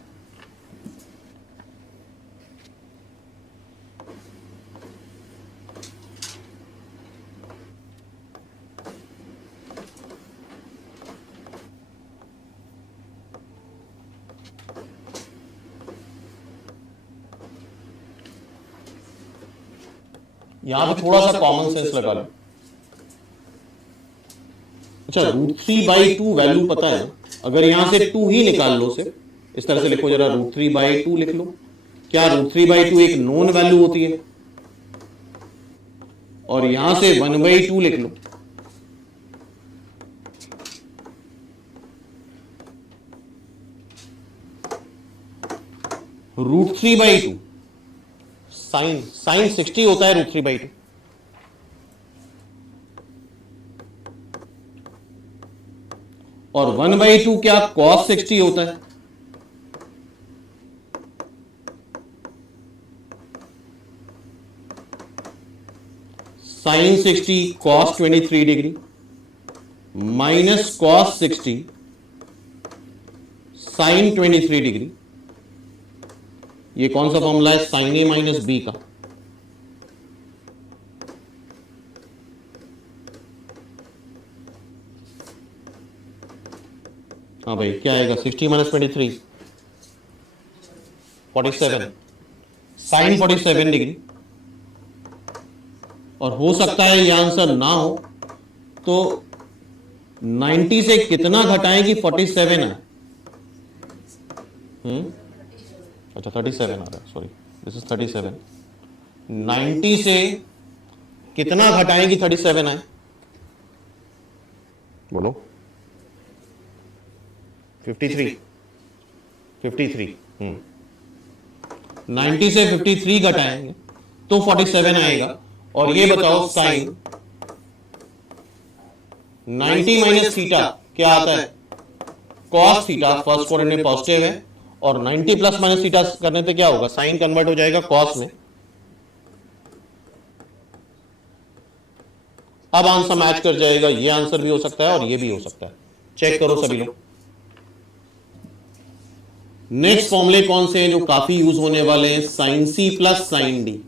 यहां पे थोड़ा सा कॉमन सेंस लगा लो। अच्छा, √3/2 वैल्यू पता है ना, अगर यहां से 2 ही निकाल लो, सिर्फ इस तरह से लिखो जरा, √3/2 लिख लो। क्या √3/2 एक नोन वैल्यू होती है? और यहां से 1/2 लिख लो। √3/2 साइन 60 होता है √3/2। और 1/2 क्या cos 60 होता है? Sine 60 cos 23 degree minus cos 60 sine 23 degree. ये कौन सा फॉर्मूला है? साइन ए माइनस बी का। हाँ भाई, क्या आएगा? 60 माइनस 23 47 साइन 47 डिग्री। और हो सकता है ये आंसर ना हो, तो 90 से कितना घटाएं कि 47 है? अच्छा 37 आ रहा है, सॉरी, दिस इज 37। 90 से कितना घटाएं कि 37 आए? बोलो। 53 90 से 53 घटाएंगे तो 47 आएगा। और ये बताओ साइन 90 माइनस थीटा क्या आता है, cos theta. First coordinate positive है और 90 प्लस माइनस थीटा करने पे क्या होगा, साइन कन्वर्ट हो जाएगा कॉस में। अब आंसर मैच कर जाएगा, ये आंसर भी हो सकता है और ये भी हो सकता है। चेक करो सभी लोग। नेक्स्ट फॉर्मूले कौन से हैं जो काफी यूज होने वाले हैं, sine C plus sine D.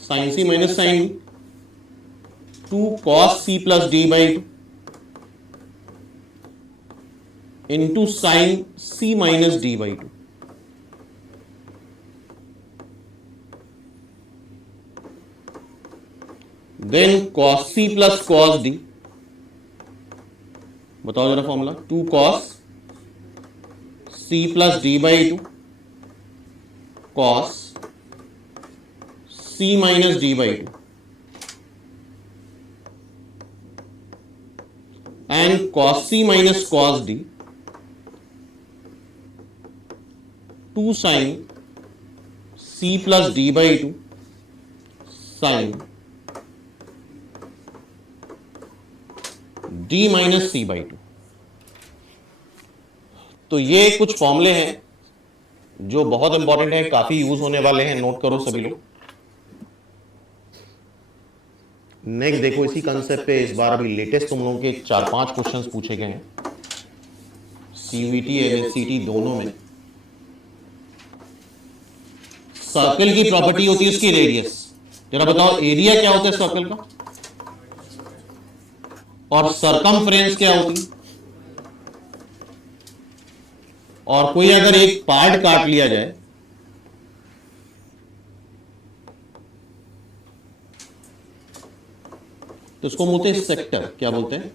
Sine C minus sine D, 2 cos c plus d by 2 into sin c minus d by 2। Then cos c plus cos d, बताओ जरा formula, 2 cos c plus d by 2 cos c minus d by 2 and cos c minus cos d, 2 sin c plus d by 2 sin d minus c by 2। तो ये कुछ फॉर्मूले हैं जो बहुत इंपॉर्टेंट है, काफी यूज होने वाले हैं, नोट करो सभी लोग। नेक्स्ट देखो, इसी कंसेप्ट पे इस बार अभी लेटेस्ट तुम लोगों के 4-5 क्वेश्चंस पूछे गए हैं सीयूईटी एमएचसीटी दोनों में। सर्कल की प्रॉपर्टी होती है उसकी रेडियस। जरा बताओ एरिया क्या होता है सर्कल का, और सरकमफ्रेंस क्या होती है। और कोई अगर एक पार्ट काट लिया जाए तो उसको बोलते हैं सेक्टर। क्या बोलते हैं,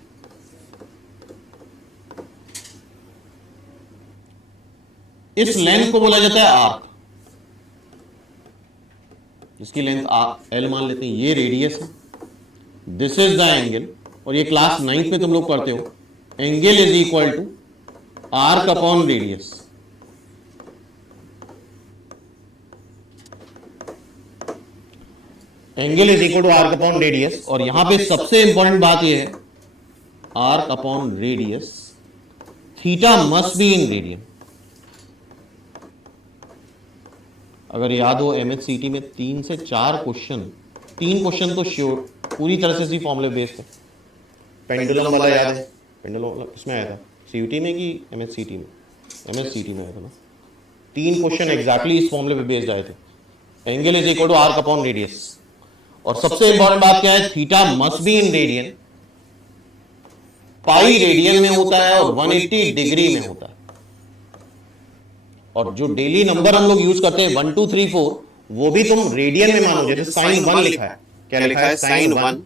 इस लेंथ को बोला जाता है आर्क, इसकी लेंथ एल मान लेते हैं, ये रेडियस है, दिस इज द एंगल। और ये क्लास 9th में तुम लोग पढ़ते हो, angle is equal to arc upon radius. Angle is equal to arc upon radius. और यहां पे सबसे इंपॉर्टेंट बात यह है, arc upon radius, theta must be in radian. अगर याद हो एमएचसीटी में 3 से 4 क्वेश्चन, 3 क्वेश्चन तो श्योर पूरी तरह से इसी फॉर्मूले बेस्ड है। पेंडुलम वाला याद है, पेंडुलम किसमें आया था, सीयूटी में कि एमएचसीटी में, एमएचसीटी में आया था ना। 3 क्वेश्चन एग्जैक्टली इस फॉर्मूले पे बेस्ड आए थे, angle is equal to arc upon radius. और सबसे इंपॉर्टेंट बात क्या है, theta must be in radian, pi radian में होता है और 180 डिग्री में होता है। और जो डेली नंबर हम लोग यूज करते हैं 1 2 3 4, वो भी तुम रेडियन में मानो। जैसे साइन 1 लिखा है, क्या लिखा है, साइन 1,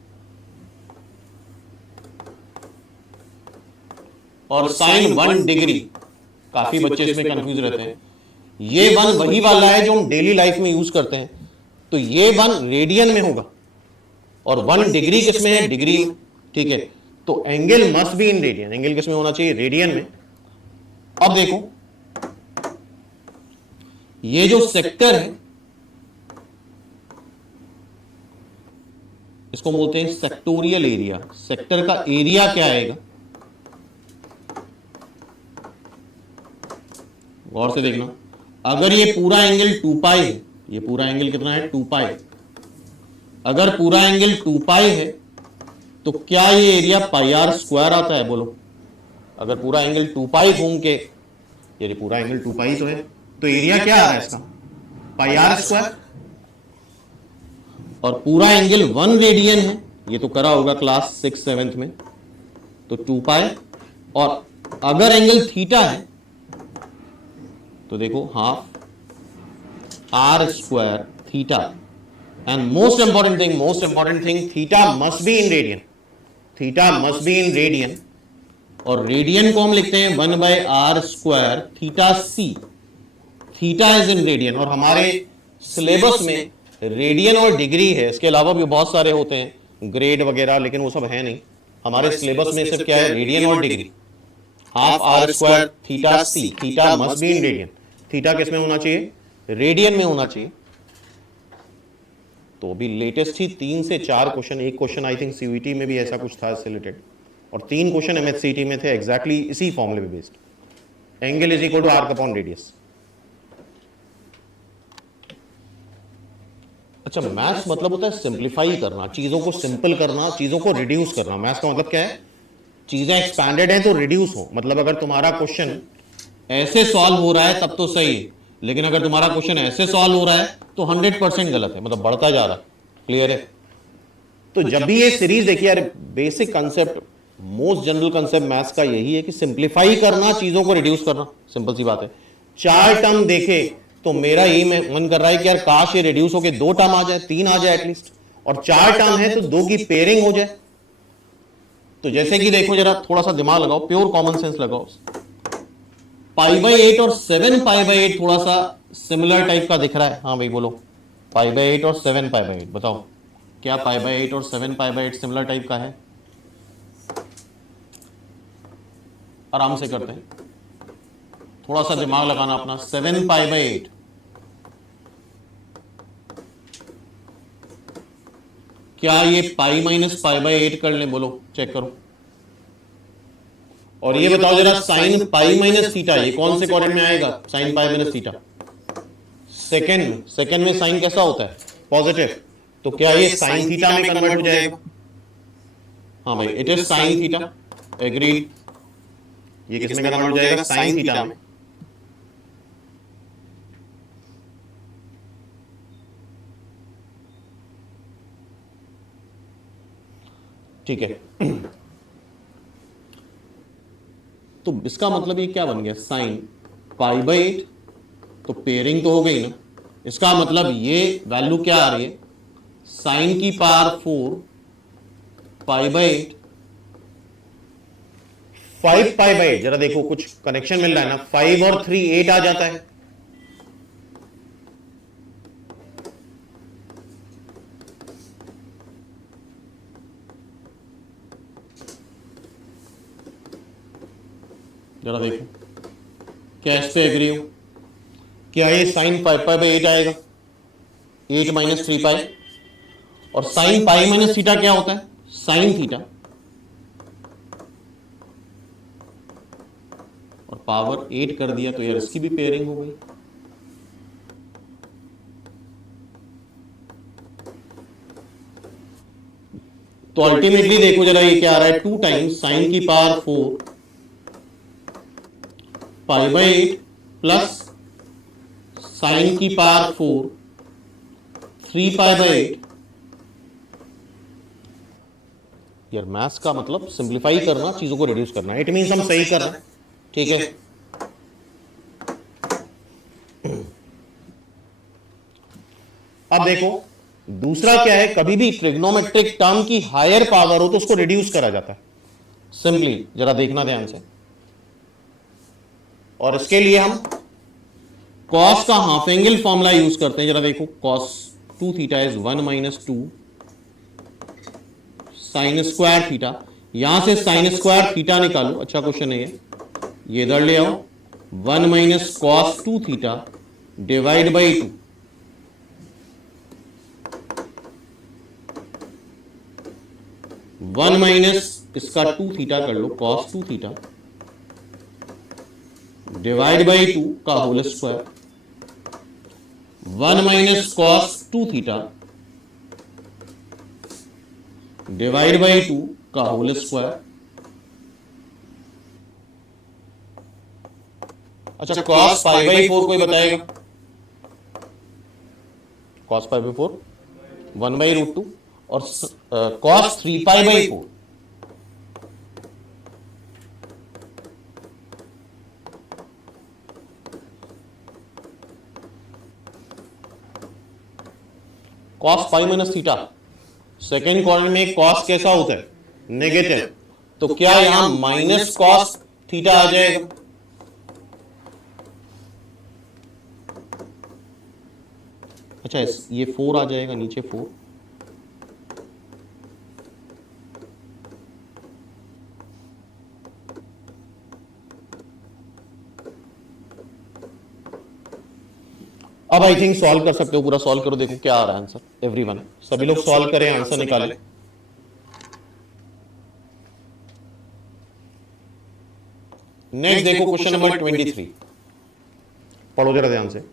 और साइन 1 डिग्री। काफी बच्चे इसमें कंफ्यूज रहते हैं, ये 1 वही वाला है जो हम डेली लाइफ में यूज करते हैं, तो ये 1 रेडियन में होगा और 1 डिग्री किसमें है, डिग्री में। ठीक है, तो angle must be in radian, angle किसमें होना चाहिए, रेडियन में। अब देखो ये जो सेक्टर है इसको बोलते हैं सेक्टोरियल एरिया। सेक्टर का एरिया क्या आएगा, गौर से देखना। अगर ये पूरा एंगल 2 पाई है, ये पूरा एंगल कितना है, 2 पाई। अगर पूरा एंगल 2 पाई है तो क्या ये एरिया पाई आर स्क्वायर आता है, बोलो। अगर पूरा एंगल 2 पाई घूम के, ये पूरा एंगल 2 पाई तो है, तो एरिया क्या आ रहा है इसका, पाई आर स्क्वायर। और पूरा एंगल 1 रेडियन है, ये तो करा होगा क्लास 6 7th में, तो 2 पाई। और अगर एंगल थीटा है तो देखो half R square theta. And most important thing, theta must be in radian, theta must be in radian. और रेडियन को हम लिखते हैं 1 by R square theta C, theta is in radian. और हमारे सिलेबस में रेडियन और डिग्री है, इसके अलावा भी बहुत सारे होते हैं ग्रेड वगैरह, लेकिन वो सब है नहीं हमारे सिलेबस में। सिर्फ क्या है, रेडियन और degree. Half R square theta C, theta must be in radian. Theta किस में होना चाहिए, रेडियन में होना चाहिए। तो अभी लेटेस्ट ही 3 से 4 क्वेश्चन, एक क्वेश्चन आई थिंक सीयूईटी में भी ऐसा कुछ था इससे रिलेटेड, और 3 क्वेश्चन एमएचसीटी में थे एग्जैक्टली इसी फॉर्मूले पे based. Angle is equal to arc upon radius. अच्छा, मैथ्स मतलब होता है सिंप्लीफाई करना, चीजों को सिंपल करना, चीजों को रिड्यूस करना। मैथ्स का मतलब क्या है, चीजें एक्सपैंडेड हैं तो रिड्यूस हो। मतलब अगर तुम्हारा क्वेश्चन ऐसे सॉल्व हो रहा है तब तो सही है, लेकिन अगर तुम्हारा क्वेश्चन ऐसे सॉल्व हो रहा है तो 100% गलत है, मतलब बढ़ता जा रहा है। क्लियर है? तो जब भी ये सीरीज देखिए यार, basic concept, most general concept maths का यही है कि सिंप्लीफाई करना, चीजों को रिड्यूस करना। सिंपल सी बात है। 4 टर्म देखे तो मेरा यही मन कर रहा है कि यार काश ये रिड्यूस होके 2 टर्म आ जाए, 3 आ जाए एटलीस्ट, और 4 टर्म है तो 2 की पेयरिंग हो जाए। तो जैसे कि देखो, जरा थोड़ा सा दिमाग लगाओ, प्योर कॉमन सेंस लगाओ। π/8 और 7π/8 थोड़ा सा सिमिलर टाइप का दिख रहा है। हाँ भाई बोलो, π/8 और 7π/8 बताओ, क्या π/8 और 7π/8 सिमिलर टाइप का है? आराम से करते हैं, थोड़ा सा दिमाग लगाना अपना। 7π/8 क्या ये π-π/8 कर लें? बोलो, चेक करो। और ये बताओ जरा, साइन π-θ ये कौन से क्वाड्रेंट में आएगा? साइन π-θ सेकेंड में साइन कैसा होता है? पॉजिटिव। तो क्या ये साइन थीटा में कन्वर्ट हो जाएगा? हाँ भाई, it is sine theta. Agreed. ये किस में कन्वर्ट हो जाएगा? साइन थीटा में। ठीक है। तो इसका मतलब ये क्या बन गया? साइन π/8, तो पेयरिंग तो हो गई ना। इसका मतलब ये वैल्यू क्या आ रही है? साइन की पावर 4 π/8, 5π/8। जरा देखो कुछ कनेक्शन मिल रहा है ना, 5 और 3 8 आ जाता है। जरा देखो, क्या इस पे एग्री हो? क्या ये साइन 5π/8 आएगा? 8 - 3π। और साइन π-θ क्या होता है? Sine theta. और पावर 8 कर दिया तो यार इसकी भी पेयरिंग हो गई। तो अल्टीमेटली देखो जरा, ये क्या आ रहा है? 2 टाइम्स साइन की पावर 4 π/8 प्लस साइन की पावर 4 3π/8। यार मैथ्स का मतलब सिंप्लीफाई करना, चीजों को रिड्यूस करना। इट मींस हम सही कर रहे हैं। ठीक है। अब देखो दूसरा क्या है, कभी भी ट्रिग्नोमेट्रिक टर्म की हायर पावर हो तो उसको रिड्यूस करा जाता है सिंपली। जरा देखना ध्यान से। और इसके लिए हम कॉस का हाफ एंगल फॉर्मूला यूज करते हैं। जरा देखो, cos 2θ is 1 - 2 sine square theta. यहां से साइन स्क्वायर थीटा निकालो। अच्छा क्वेश्चन है ये इधर ले आओ। 1 - cos 2θ divide by 2। One minus इसका 2θ कर लो, cos 2θ डिवाइड बाई 2 का whole square. 1 - cos 2θ divide by 2 का होल स्क्वायर। अच्छा, cos π/4 कोई बताएगा? cos π/4 1/√2 और cos 3π/4 cos π - θ। सेकेंड कॉलम में cos कैसा होता है? नेगेटिव। तो क्या यहां माइनस cos थीटा आ जाएगा? अच्छा ये 4 आ जाएगा नीचे 4। अब आई थिंक सॉल्व कर सकते हो, पूरा सॉल्व करो, देखो क्या आ रहा है आंसर। एवरीवन सभी लोग सॉल्व करें, आंसर निकालें। नेक्स्ट देखो क्वेश्चन नंबर 23, पढ़ो जरा ध्यान से।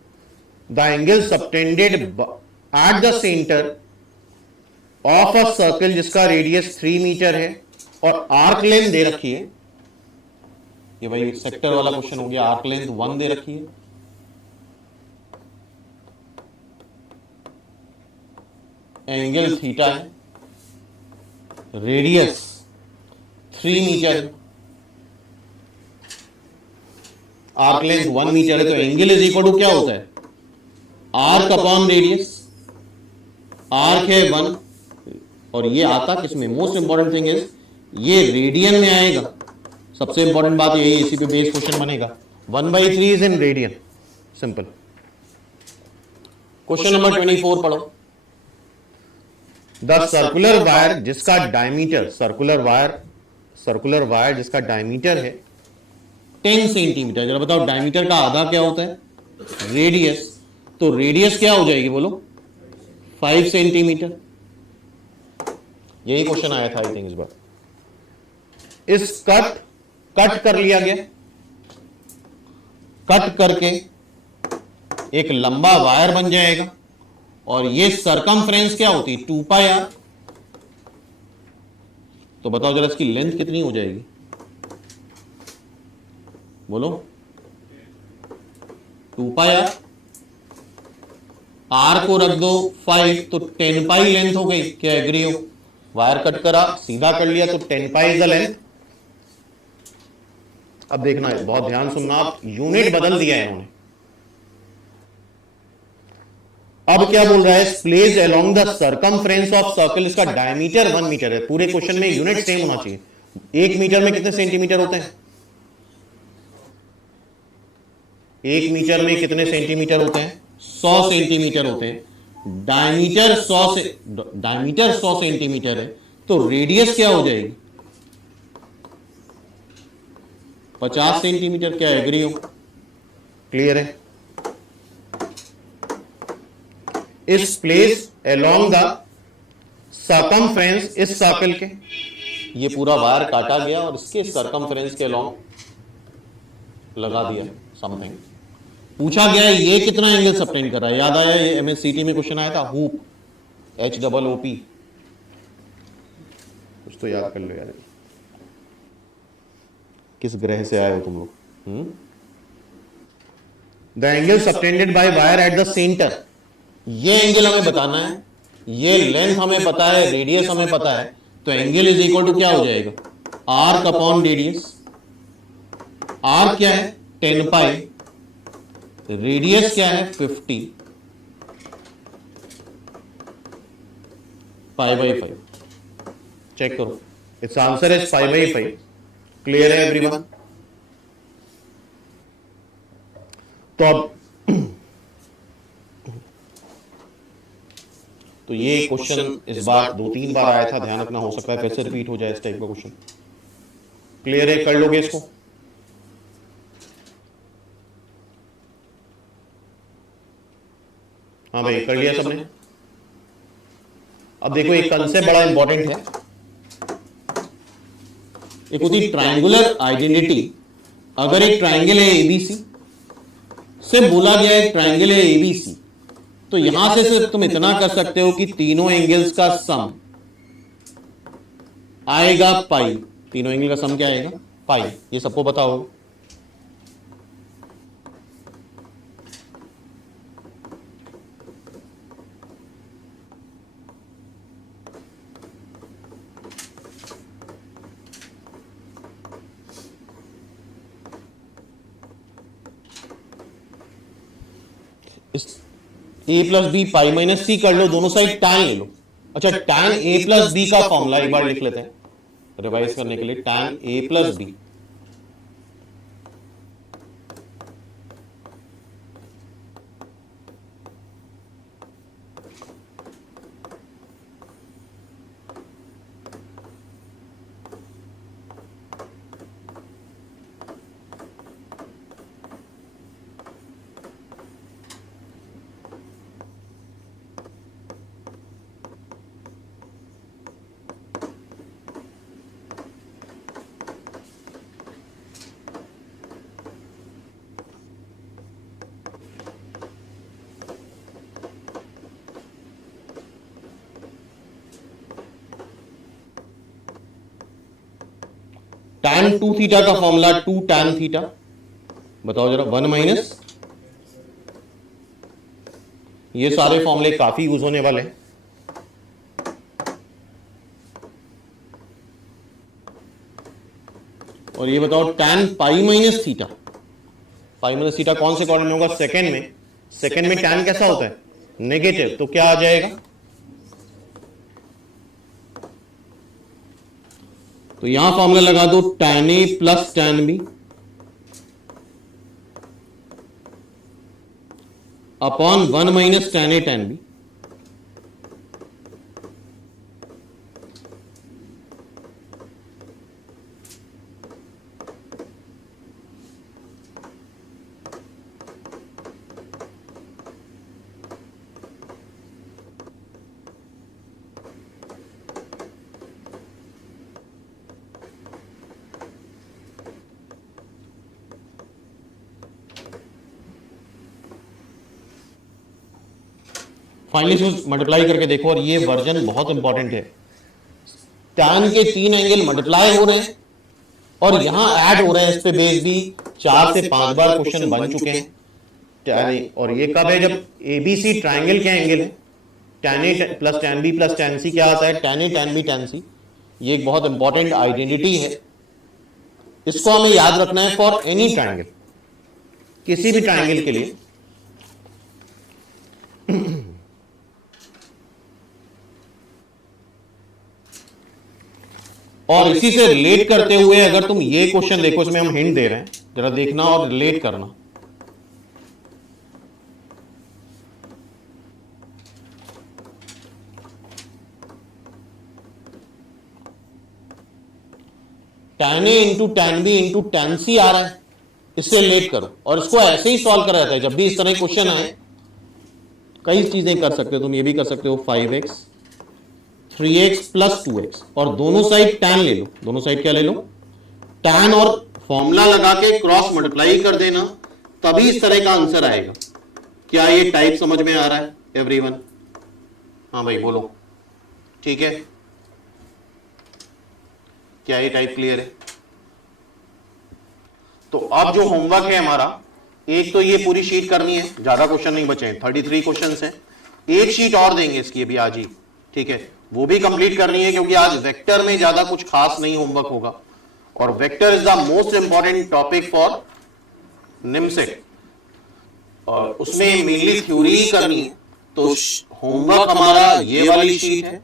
The angle subtended at the centre of a circle जिसका रेडियस 3 मीटर है और आर्क लेंथ दे रखी है, ये भाई सेक्टर वाला क्वेश्चन हो गया। आर्क लेंथ 1 दे रखी है, एंगल थीटा है, रेडियस 3 मीटर है, आर्क लेंथ 1 मीटर है, तो एंगल इज इक्वल टू क्या होता है, आर्क अपॉन रेडियस। आर्क है 1 और ये आता किसमें, मोस्ट इंपॉर्टेंट थिंग इज ये रेडियन में आएगा। सबसे इंपॉर्टेंट बात यही, इसी पे बेस क्वेश्चन बनेगा। 1/3 is in radian, simple. Question number 24 पढ़ो। द सर्कुलर वायर जिसका डायमीटर, सर्कुलर वायर जिसका डायमीटर है 10 सेंटीमीटर। जरा बताओ डायमीटर का आधा क्या होता है, रेडियस। तो रेडियस क्या हो जाएगी बोलो, 5 सेंटीमीटर। यही क्वेश्चन आया था आई थिंक इस बार। इस कट कर लिया गया, कट करके एक लंबा वायर बन जाएगा और ये सरकमफ्रेंस क्या होती है, 2 पाई आर। तो बताओ जरा इसकी लेंथ कितनी हो जाएगी, बोलो 2 पाई आर। आर को रख दो 5 तो 10 पाई लेंथ हो गई, क्या एग्री हो। वायर कट करा, सीधा कर लिया तो 10 पाई इज द लेंथ। अब देखना है, बहुत ध्यान सुनना, आप यूनिट बदल दिया है इन्होंने। अब क्या बोल रहा है, placed along the circumference of circle, इसका डायमीटर 1 मीटर है। पूरे क्वेश्चन में यूनिट सेम होना चाहिए। 1 मीटर में कितने सेंटीमीटर होते हैं, 1 मीटर में कितने सेंटीमीटर होते हैं, 100 सेंटीमीटर होते हैं। डायमीटर 100 सेंटीमीटर है, तो रेडियस क्या हो जाएगी, 50 सेंटीमीटर। क्या एग्री हो, क्लियर है। इस प्लेस अलोंग द सर्कमफ्रेंस, इस सर्कल के, ये पूरा वायर काटा गया और इसके सर्कमफ्रेंस के अलोंग लगा दिया समथिंग। पूछा गया है ये कितना एंगल सबटेंड कर रहा है। याद आया, ये एमएससीटी में क्वेश्चन आया था, हुप, HOOP। कुछ तो याद कर लो यार, किस ग्रह से आए हो तुम लोग। The angle subtended by wire at the centre, ये एंगल हमें बताना है, ये लेंथ हमें पता है, रेडियस हमें पता है, तो एंगल इज इक्वल टू क्या हो जाएगा, आर्क अपॉन रेडियस। आर्क क्या है 10 पाई, रेडियस क्या है 50 5/5। चेक करो, इट्स आंसर इज 5/5। क्लियर है एवरीवन। तो अब तो ये क्वेश्चन इस बार 2-3 बार आया था, ध्यान रखना, हो सकता है फिर से रिपीट हो जाए इस टाइप का क्वेश्चन। क्लियर है, कर लोगे इसको। हाँ भाई कर लिया सबने। अब देखो एक कंसेप्ट बड़ा इंपॉर्टेंट है, एक होती ट्रायंगुलर आइडेंटिटी। अगर एक ट्रायंगल है एबीसी, से बोला गया है ट्रायंगल है एबीसी, तो यहां से सिर्फ तुम इतना कर सकते हो कि तीनों एंगल्स का सम आएगा पाई। तीनों एंगल का सम क्या आएगा, पाई। ये सबको बताओ। a plus B pi minus C कर लो, दोनों साइड tan ले लो। अच्छा tan a प्लस बी का फॉर्मूला एक बार लिख लेते हैं रिवाइज करने के लिए। tan a plus B tan 2 theta का फॉर्मूला 2 tan थीटा, बताओ जरा, 1 माइनस, ये सारे फॉर्मूले काफी यूज होने वाले हैं। और ये बताओ tan pi minus theta, pi minus theta कौन से क्वाड्रेंट में होगा? सेकंड में। सेकंड में tan कैसा होता है? नेगेटिव, तो क्या आ जाएगा? तो यहां फॉर्मूला लगा दो tan a plus tan b upon 1 minus tan a tan b। Finally multiply करके देखो, और ये वर्जन बहुत इंपॉर्टेंट है। tan के 3 एंगल मल्टीप्लाई हो रहे हैं और यहां ऐड हो रहे हैं, इस पे बेस भी 4 से 5 बार क्वेश्चन बन चुके हैं। और ये कब है? जब एबीसी ट्राइंगल के एंगल है। tan a plus tan b plus tan c क्या आता है? tan a tan b tan c। ये एक बहुत इंपॉर्टेंट आइडेंटिटी है, इसको हमें याद रखना है फॉर एनी ट्राइंगल, किसी भी ट्राइंगल के लिए। और इसी से रिलेट करते हुए अगर तुम ये क्वेश्चन देखो, इसमें हम हिंट दे रहे हैं, जरा देखना और रिलेट करना। tan a into tan b into tan c आ रहा है, इससे रिलेट करो। और इसको ऐसे ही सॉल्व करा जाता है, जब भी इस तरह क्वेश्चन आए कई चीजें कर सकते हो तुम। ये भी कर सकते हो 5x 3x प्लस 2x, और दोनों साइड tan ले लो। दोनों साइड क्या ले लो? tan, और फॉर्मूला लगा के क्रॉस मल्टीप्लाई कर देना, तभी इस तरह का आंसर आएगा। क्या ये टाइप समझ में आ रहा है एवरीवन? हाँ भाई बोलो, ठीक है? क्या ये टाइप क्लियर है? तो अब जो होमवर्क है हमारा, एक तो ये पूरी शीट करनी है, ज्यादा क्वेश्चन नहीं बचे हैं, 33 क्वेश्चंस हैं। एक शीट और देंगे इसकी अभी आज ही, ठीक है? वो भी कंप्लीट करनी है, क्योंकि आज वेक्टर में ज्यादा कुछ खास नहीं होमवर्क होगा, और vector is the most important topic for NIMCET, और उसमें मेनली थ्योरी करनी है। तो होमवर्क हमारा ये वाली शीट है,